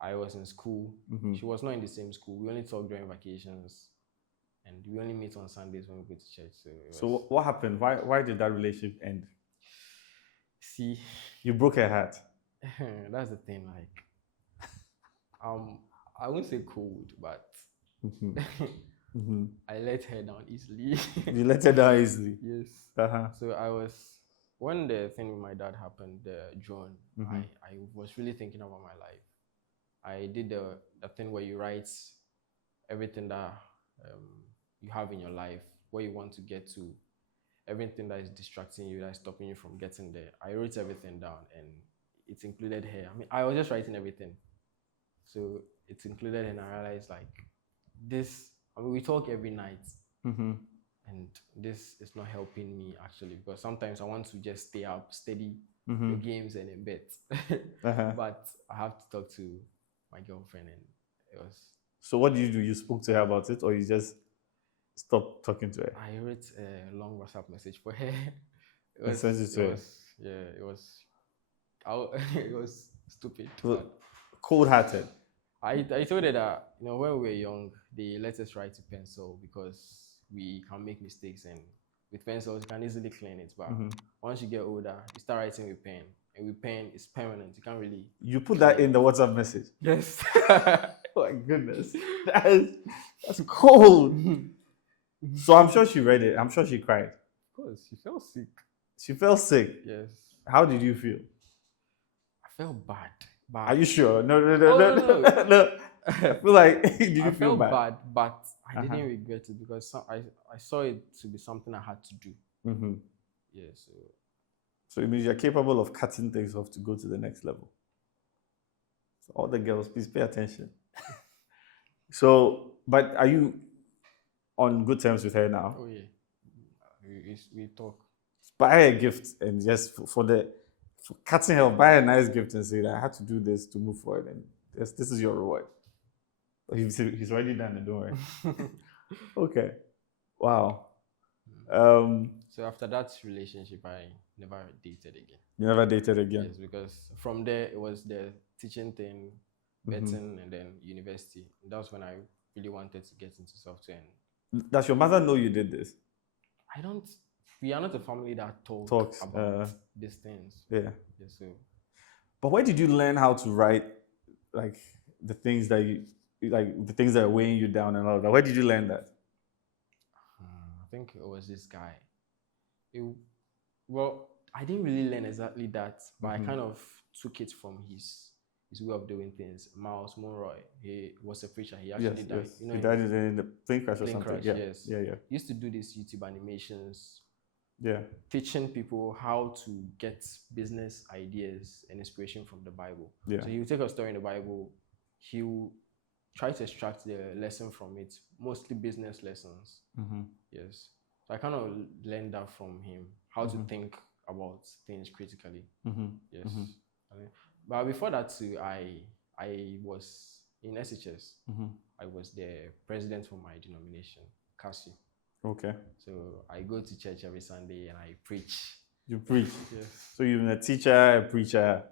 I was in school. She was not in the same school. We only talk during vacations. And we only meet on Sundays when we go to church. So what happened? Why did that relationship end? See, you broke her heart. That's the thing. Like, I won't say cold, but I let her down easily. You let her down easily? Yes. So when the thing with my dad happened, June, I was really thinking about my life. I did the thing where you write everything that you have in your life, where you want to get to, everything that is distracting you, that is stopping you from getting there. I wrote everything down and it included her. I mean, I was just writing everything. So it's included and I realized like this, I mean, we talk every night and this is not helping me actually because sometimes I want to just stay up, steady the games and in bed. But I have to talk to my girlfriend and it was... So what did you do? You spoke to her about it or you just stopped talking to her? I wrote a long WhatsApp message for her. It was stupid. Cold-hearted. I told her that when we were young, they let us write to pencil because we can make mistakes and with pencils you can easily clean it. But once you get older, you start writing with pen, and with pen it's permanent. You can't really. You put that in the WhatsApp message? Yes. Oh my goodness, that's cold. So I'm sure she read it. I'm sure she cried. Of course, she felt sick. She felt sick? Yes. How did you feel? I felt bad. Are you sure? No. I feel like, did you feel bad? I felt bad, but I didn't regret it because I saw it to be something I had to do. Yeah, so it means you're capable of cutting things off to go to the next level. So all the girls, please pay attention. So, but are you on good terms with her now? Oh yeah, we talk. Buy her a gift and just for cutting her off, buy a nice gift and say that I had to do this to move forward and this is your reward. He's already done it, don't worry. Okay. Wow. So after that relationship, I never dated again. You never dated again? Yes, because from there it was the teaching thing, betting, and then university. And that was when I really wanted to get into software. Does your mother know you did this? We are not a family that talks about these things. Yeah. Yes, so. But where did you learn how to write, like the things that the things that are weighing you down and all that? Where did you learn that? I think it was this guy. I didn't really learn exactly that, but I kind of took it from his way of doing things. Miles Monroy, he was a preacher. He actually died. Yes. He died in the plane crash or something. Crash, yeah. Yes. Yeah. He used to do these YouTube animations. Yeah. Teaching people how to get business ideas and inspiration from the Bible. Yeah. So he will take a story in the Bible, he will try to extract the lesson from it, mostly business lessons. Yes. So I kind of learned that from him, how to think about things critically. Yes. But before that too, I was in SHS. I was the president for my denomination, CASI. Okay. So I go to church every Sunday and I preach. You preach? Yes. So you're a teacher, a preacher.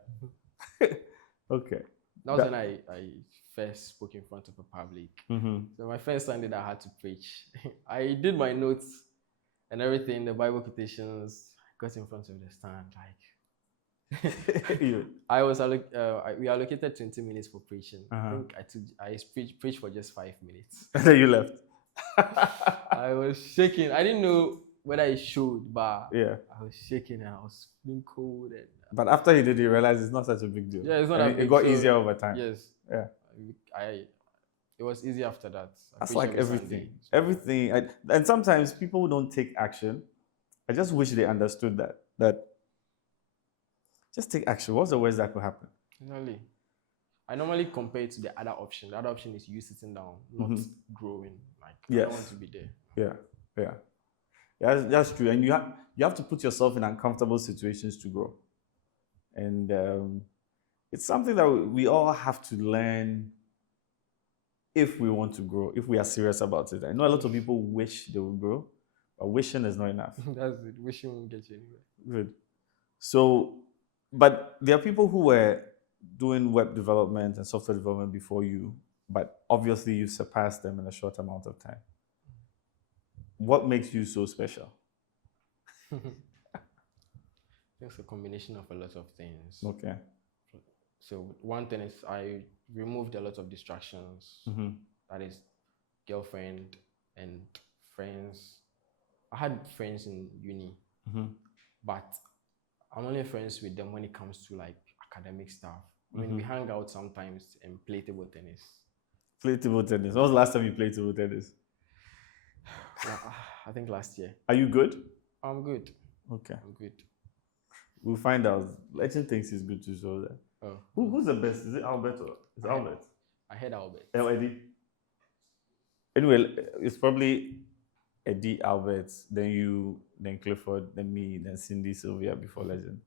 Okay. That was when I first spoke in front of a public. So my first Sunday that I had to preach, I did my notes and everything, the Bible quotations, got in front of the stand, like we allocated 20 minutes for preaching. I think I preached for just 5 minutes. And then you left. I was shaking. I didn't know whether it showed, but yeah, I was shaking and I was feeling cold. And but after you did it, you realized it's not such a big deal. yeah, it's not that big. It got easier over time. Yes. Yeah. It was easy after that. That's like everything. Everything. And sometimes people don't take action. I just wish they understood that just take action. What's the worst that could happen? Exactly. I normally compare it to the other option. The other option is you sitting down, not growing. Like, I don't want to be there. Yeah, that's true. And you have to put yourself in uncomfortable situations to grow. And it's something that we all have to learn if we want to grow, if we are serious about it. I know a lot of people wish they would grow, but wishing is not enough. That's it. Wishing won't get you anywhere. Good. So, but there are people who were doing web development and software development before you, but obviously you surpassed them in a short amount of time. What makes you so special? It's a combination of a lot of things. Okay. So one thing is I removed a lot of distractions. That is girlfriend and friends. I had friends in uni, but I'm only friends with them when it comes to like academic stuff. I mean, we hang out sometimes and play table tennis. Play table tennis. When was the last time you played table tennis? I think last year. Are you good? I'm good. Okay. I'm good. We'll find out. Legend thinks he's good too, so that. Oh. Who's the best? Is it Albert or is it Albert? I heard Albert. Eddie. Anyway, it's probably Eddie, Albert, then you, then Clifford, then me, then Cindy, Sylvia before Legend.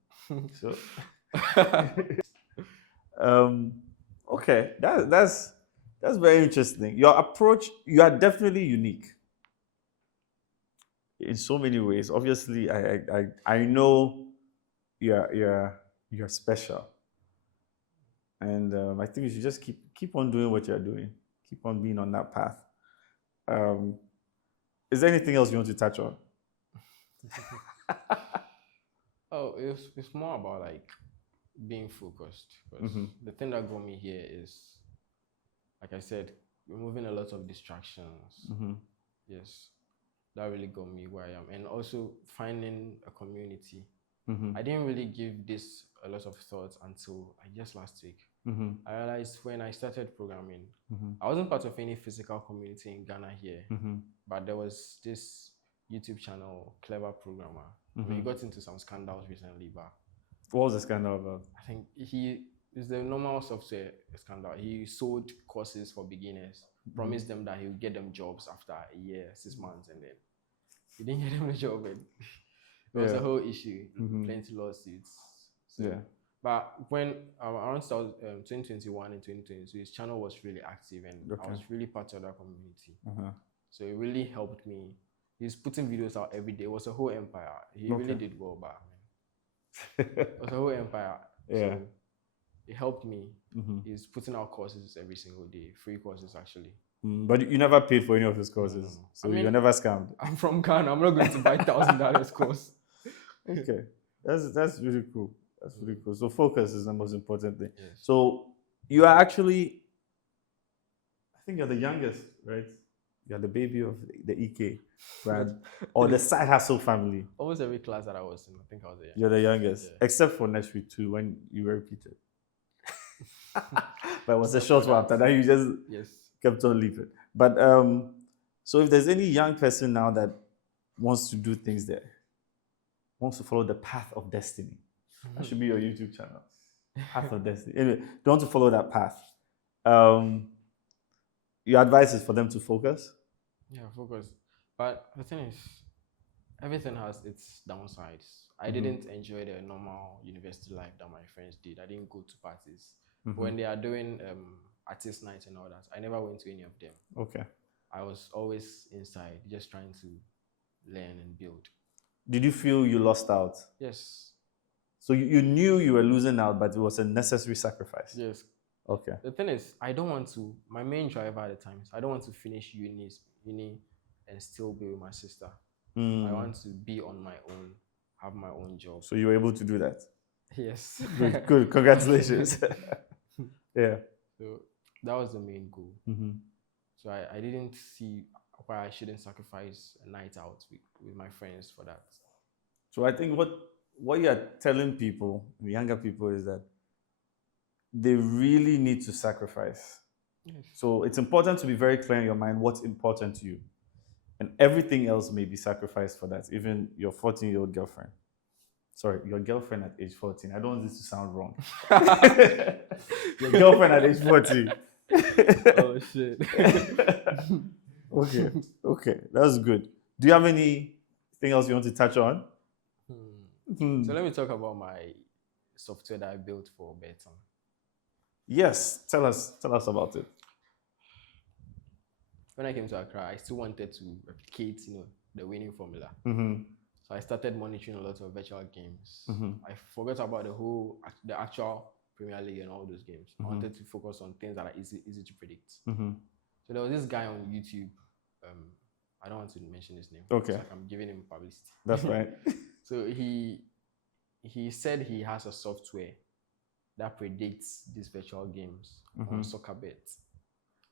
So okay, that's very interesting. Your approach, you are definitely unique in so many ways. Obviously, I know you're special, and I think you should just keep on doing what you're doing. Keep on being on that path. Is there anything else you want to touch on? Oh, it's more about like being focused. Because the thing that got me here is, like I said, removing a lot of distractions. Yes, that really got me where I am, and also finding a community. I didn't really give this a lot of thought until just last week. I realized when I started programming, I wasn't part of any physical community in Ghana here, but there was this YouTube channel, Clever Programmer. He got into some scandals recently, but what was the scandal about? I think it's the normal software scandal. He sold courses for beginners, promised them that he would get them jobs after a year, 6 months, and then he didn't get them a job. And there was a whole issue, plenty lawsuits. So, but when around 2021 and 2022, his channel was really active, and I was really part of that community. So it really helped me. He's putting videos out every day. It was a whole empire. He really did well, but it was a whole empire. So it helped me. He's putting out courses every single day, free courses actually. But you never paid for any of his courses, so you're never scammed. I'm from Ghana. I'm not going to buy $1,000 course. Okay, that's really cool. That's really cool. So focus is the most important thing. Yes. So you are actually, I think you're the youngest, right? You're the baby of the EK brand or the SydeHassle family. Almost every class that I was in, I think I was the youngest. You're the youngest, except for next week too, when you were repeated. But it was a short one after that. You just kept on leaving. But so if there's any young person now that wants to do things there, wants to follow the path of destiny, that should be your YouTube channel. Path of destiny. Anyway, don't want to follow that path. Your advice is for them to focus? Yeah, focus. But the thing is, everything has its downsides. I didn't enjoy the normal university life that my friends did. I didn't go to parties. When they are doing artist nights and all that, I never went to any of them. Okay. I was always inside, just trying to learn and build. Did you feel you lost out? Yes. So you knew you were losing out, but it was a necessary sacrifice. Yes. Okay. The thing is, I don't want to. My main driver at the time is I don't want to finish uni and still be with my sister. I want to be on my own, have my own job. So you were able to do that. Yes. Good. Congratulations. Yeah. So that was the main goal. So I didn't see why I shouldn't sacrifice a night out with my friends for that. So I think what you are telling people, younger people, is that they really need to sacrifice. Yes. So it's important to be very clear in your mind what's important to you. And everything else may be sacrificed for that, even your 14-year-old girlfriend. Sorry, your girlfriend at age 14. I don't want this to sound wrong. Your girlfriend at age 14. Oh, shit. Okay, that's good. Do you have anything else you want to touch on? So let me talk about my software that I built for betting. Yes, tell us about it. When I came to Accra, I still wanted to replicate, the winning formula. So I started monitoring a lot of virtual games. I forgot about the actual Premier League and all those games. I wanted to focus on things that are easy to predict. So there was this guy on YouTube. I don't want to mention his name. Okay. Like I'm giving him publicity. That's right. So he said he has a software that predicts these virtual games on soccer bets.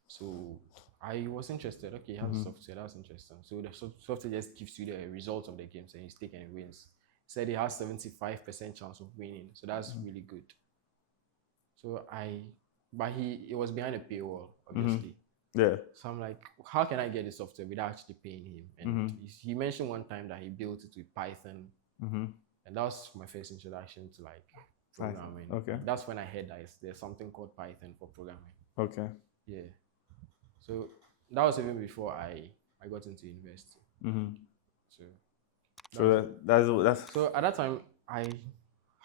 So I was interested. Okay, he has a software. That's interesting. So the software just gives you the results of the games and you stake and it wins. He said he has 75% chance of winning. So that's really good. So it was behind a paywall, obviously. Yeah. So I'm like, how can I get the software without actually paying him? And he mentioned one time that he built it with Python. And that was my first introduction to like programming. Okay. That's when I heard that there's something called Python for programming. Okay. Yeah. So that was even before I got into university. So at that time I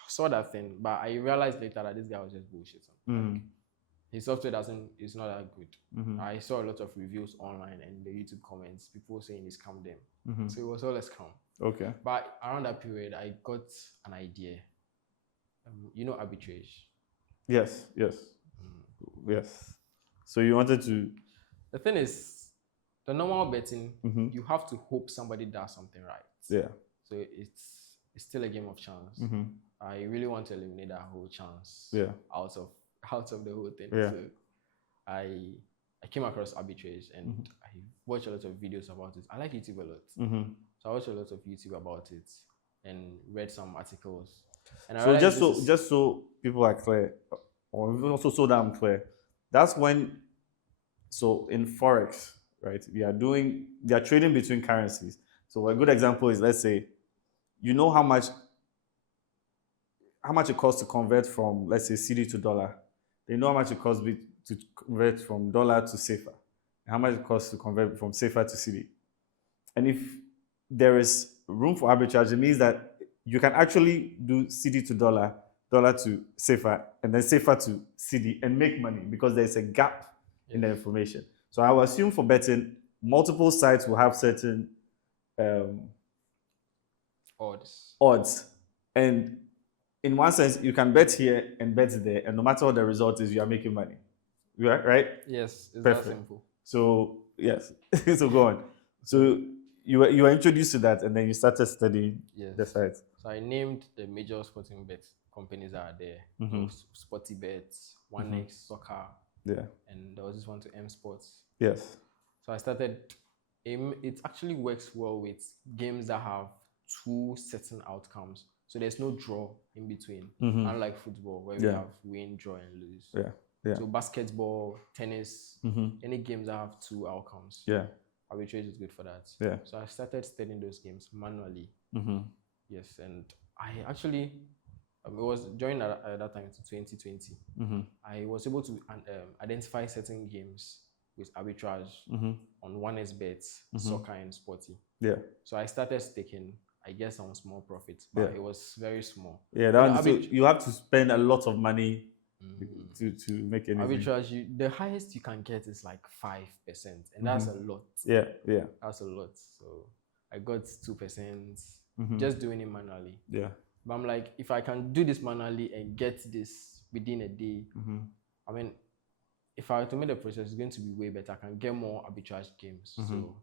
saw that thing, but I realized later that this guy was just bullshitting. Like, his software is not that good. I saw a lot of reviews online and the YouTube comments, people saying he scammed them. So it was all a scam. Okay. But around that period, I got an idea. Arbitrage. Yes. So you wanted to. The thing is, the normal betting, you have to hope somebody does something right. Yeah. So it's still a game of chance. I really want to eliminate that whole chance. Yeah. Out of the whole thing. Yeah. So I came across arbitrage and I watched a lot of videos about it. I like YouTube a lot. So I watched a lot of YouTube about it and read some articles. And so just so people are clear, or also so that I'm clear, that's when. So in Forex, right, we are trading between currencies. So a good example is, let's say, how much it costs to convert from, let's say, SYDE to dollar. They know how much it costs to convert from dollar to SAFA, and how much it costs to convert from SAFA to SYDE. And if there is room for arbitrage, it means that you can actually do SYDE to dollar to SAFA, and then SAFA to SYDE and make money because there's a gap in the information. So I will assume for betting, multiple sites will have certain odds. And in one sense, you can bet here and bet there, and no matter what the result is, you are making money. Right? Yes, it's Perfect. that simple. So yes, so go on. So you were introduced to that, and then you started studying the sites. So I named the major sporting bet companies that are there. Sporty Bets, 1x Soccer. Yeah. And there was this one to M Sports. Yes. So I started. It actually works well with games that have two certain outcomes. So there's no draw in between. Unlike football, where we have win, draw, and lose. Yeah. So basketball, tennis, any games that have two outcomes. Yeah. Arbitrage is good for that. Yeah. So I started studying those games manually. Yes, and I actually, it was during that time to 2020. I was able to identify certain games with arbitrage on 1x bets, soccer and sporty. Yeah. So I started staking, I guess, on small profits, but it was very small. Yeah, so you have to spend a lot of money to make anything. Arbitrage, the highest you can get is like 5%, and that's a lot. Yeah. That's a lot. So I got 2%, just doing it manually. Yeah. But I'm like, if I can do this manually and get this within a day, I mean, if I automate the process, it's going to be way better. I can get more arbitrage games. So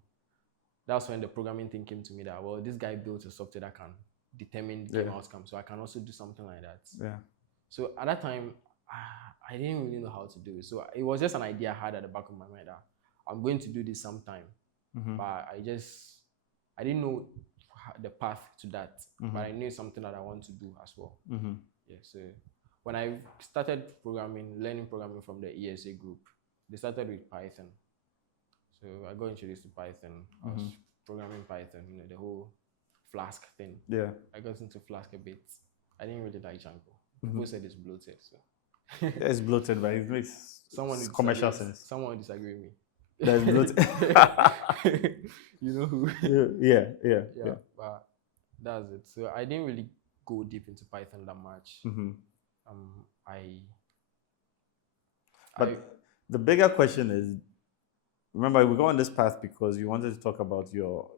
that's when the programming thing came to me that, well, this guy built a software that can determine game outcome. So I can also do something like that. Yeah. So at that time, I didn't really know how to do it. So it was just an idea I had at the back of my mind that I'm going to do this sometime. But I didn't know the path to that. But I knew something that I want to do as well. Yeah. So when I started learning programming from the ESA group, they started with Python. So I got introduced to Python. I was programming Python, the whole Flask thing. Yeah. I got into Flask a bit. I didn't really like Django. People said it's bloated. So it's bloated, but it makes commercial sense. Someone would disagree with me. That's bloated. You know who? Yeah. But that's it. So I didn't really go deep into Python that much. But the bigger question is, remember, we go on this path because you wanted to talk about your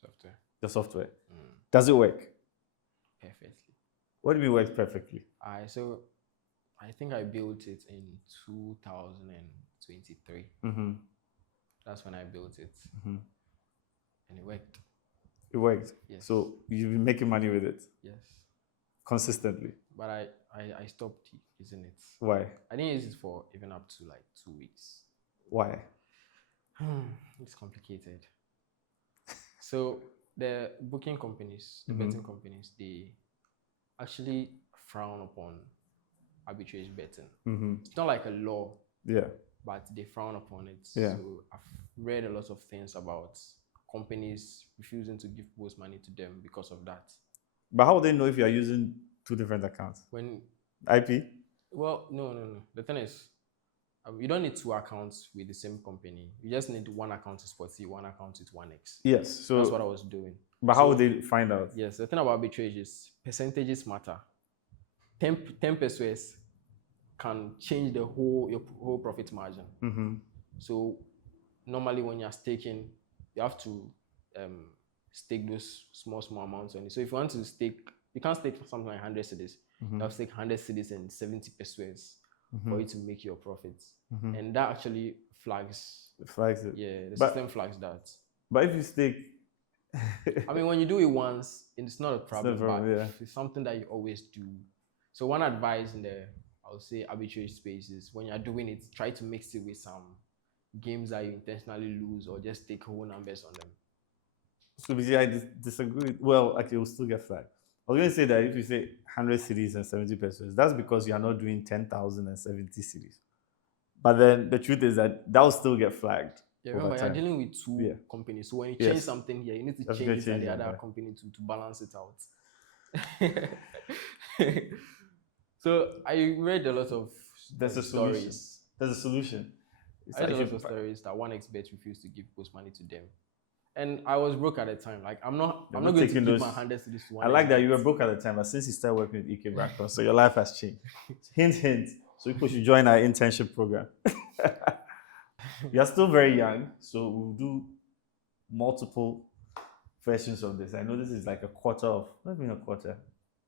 software. The software. Does it work? Perfectly. What do you mean works perfectly? So I think I built it in 2023. That's when I built it. And it worked. It worked? Yes. So you've been making money with it? Yes. Consistently? But I stopped using it. Why? I didn't use it for even up to like 2 weeks. Why? It's complicated. So the booking companies, the betting companies, they actually frown upon arbitrage betting. It's not like a law, but they frown upon it. Yeah. So I've read a lot of things about companies refusing to give post money to them because of that. But how would they know if you are using 2 different accounts? When IP? Well, no. The thing is, you don't need 2 accounts with the same company. You just need 1 account to Sport C, 1 account with 1x. Yes. So that's what I was doing. But how would they find out? Yes, the thing about arbitrage is percentages matter. 10 pesos can change your whole profit margin. So normally when you're staking, you have to stake those small amounts on it. So if you want to stake, you can't stake for something like 100 cedis. You have to stake 100 cedis and 70 pesos for you to make your profits. And that actually flags. It flags it. Yeah, the system flags that. But if you stake, I mean, when you do it once, it's not a problem. But it's something that you always do. So one advice in the, I would say, arbitrage space is when you're doing it, try to mix it with some games that you intentionally lose or just take whole numbers on them. So basically, I disagree. Well, actually, it will still get flagged. I was going to say that if you say 100 cedis and 70 pesos, that's because you are not doing 10,000 and 70 cedis. But then the truth is that will still get flagged. Yeah, remember, you're dealing with 2 companies. So when you change something here, you need to change it at the other company to balance it out. So I read a lot of stories. There's a solution. I read a lot of stories that 1xBet refused to give post money to them. And I was broke at the time. Like I'm not going to give my 100 cedis to 1xBet. I like that you were broke at the time, but since you started working with EK Background, so your life has changed. Hint. So people should join our internship program. You're still very young, so we'll do multiple versions of this. I know this is like not even a quarter,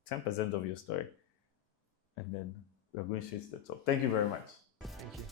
10% of your story. And then we're going straight to the top. Thank you very much. Thank you.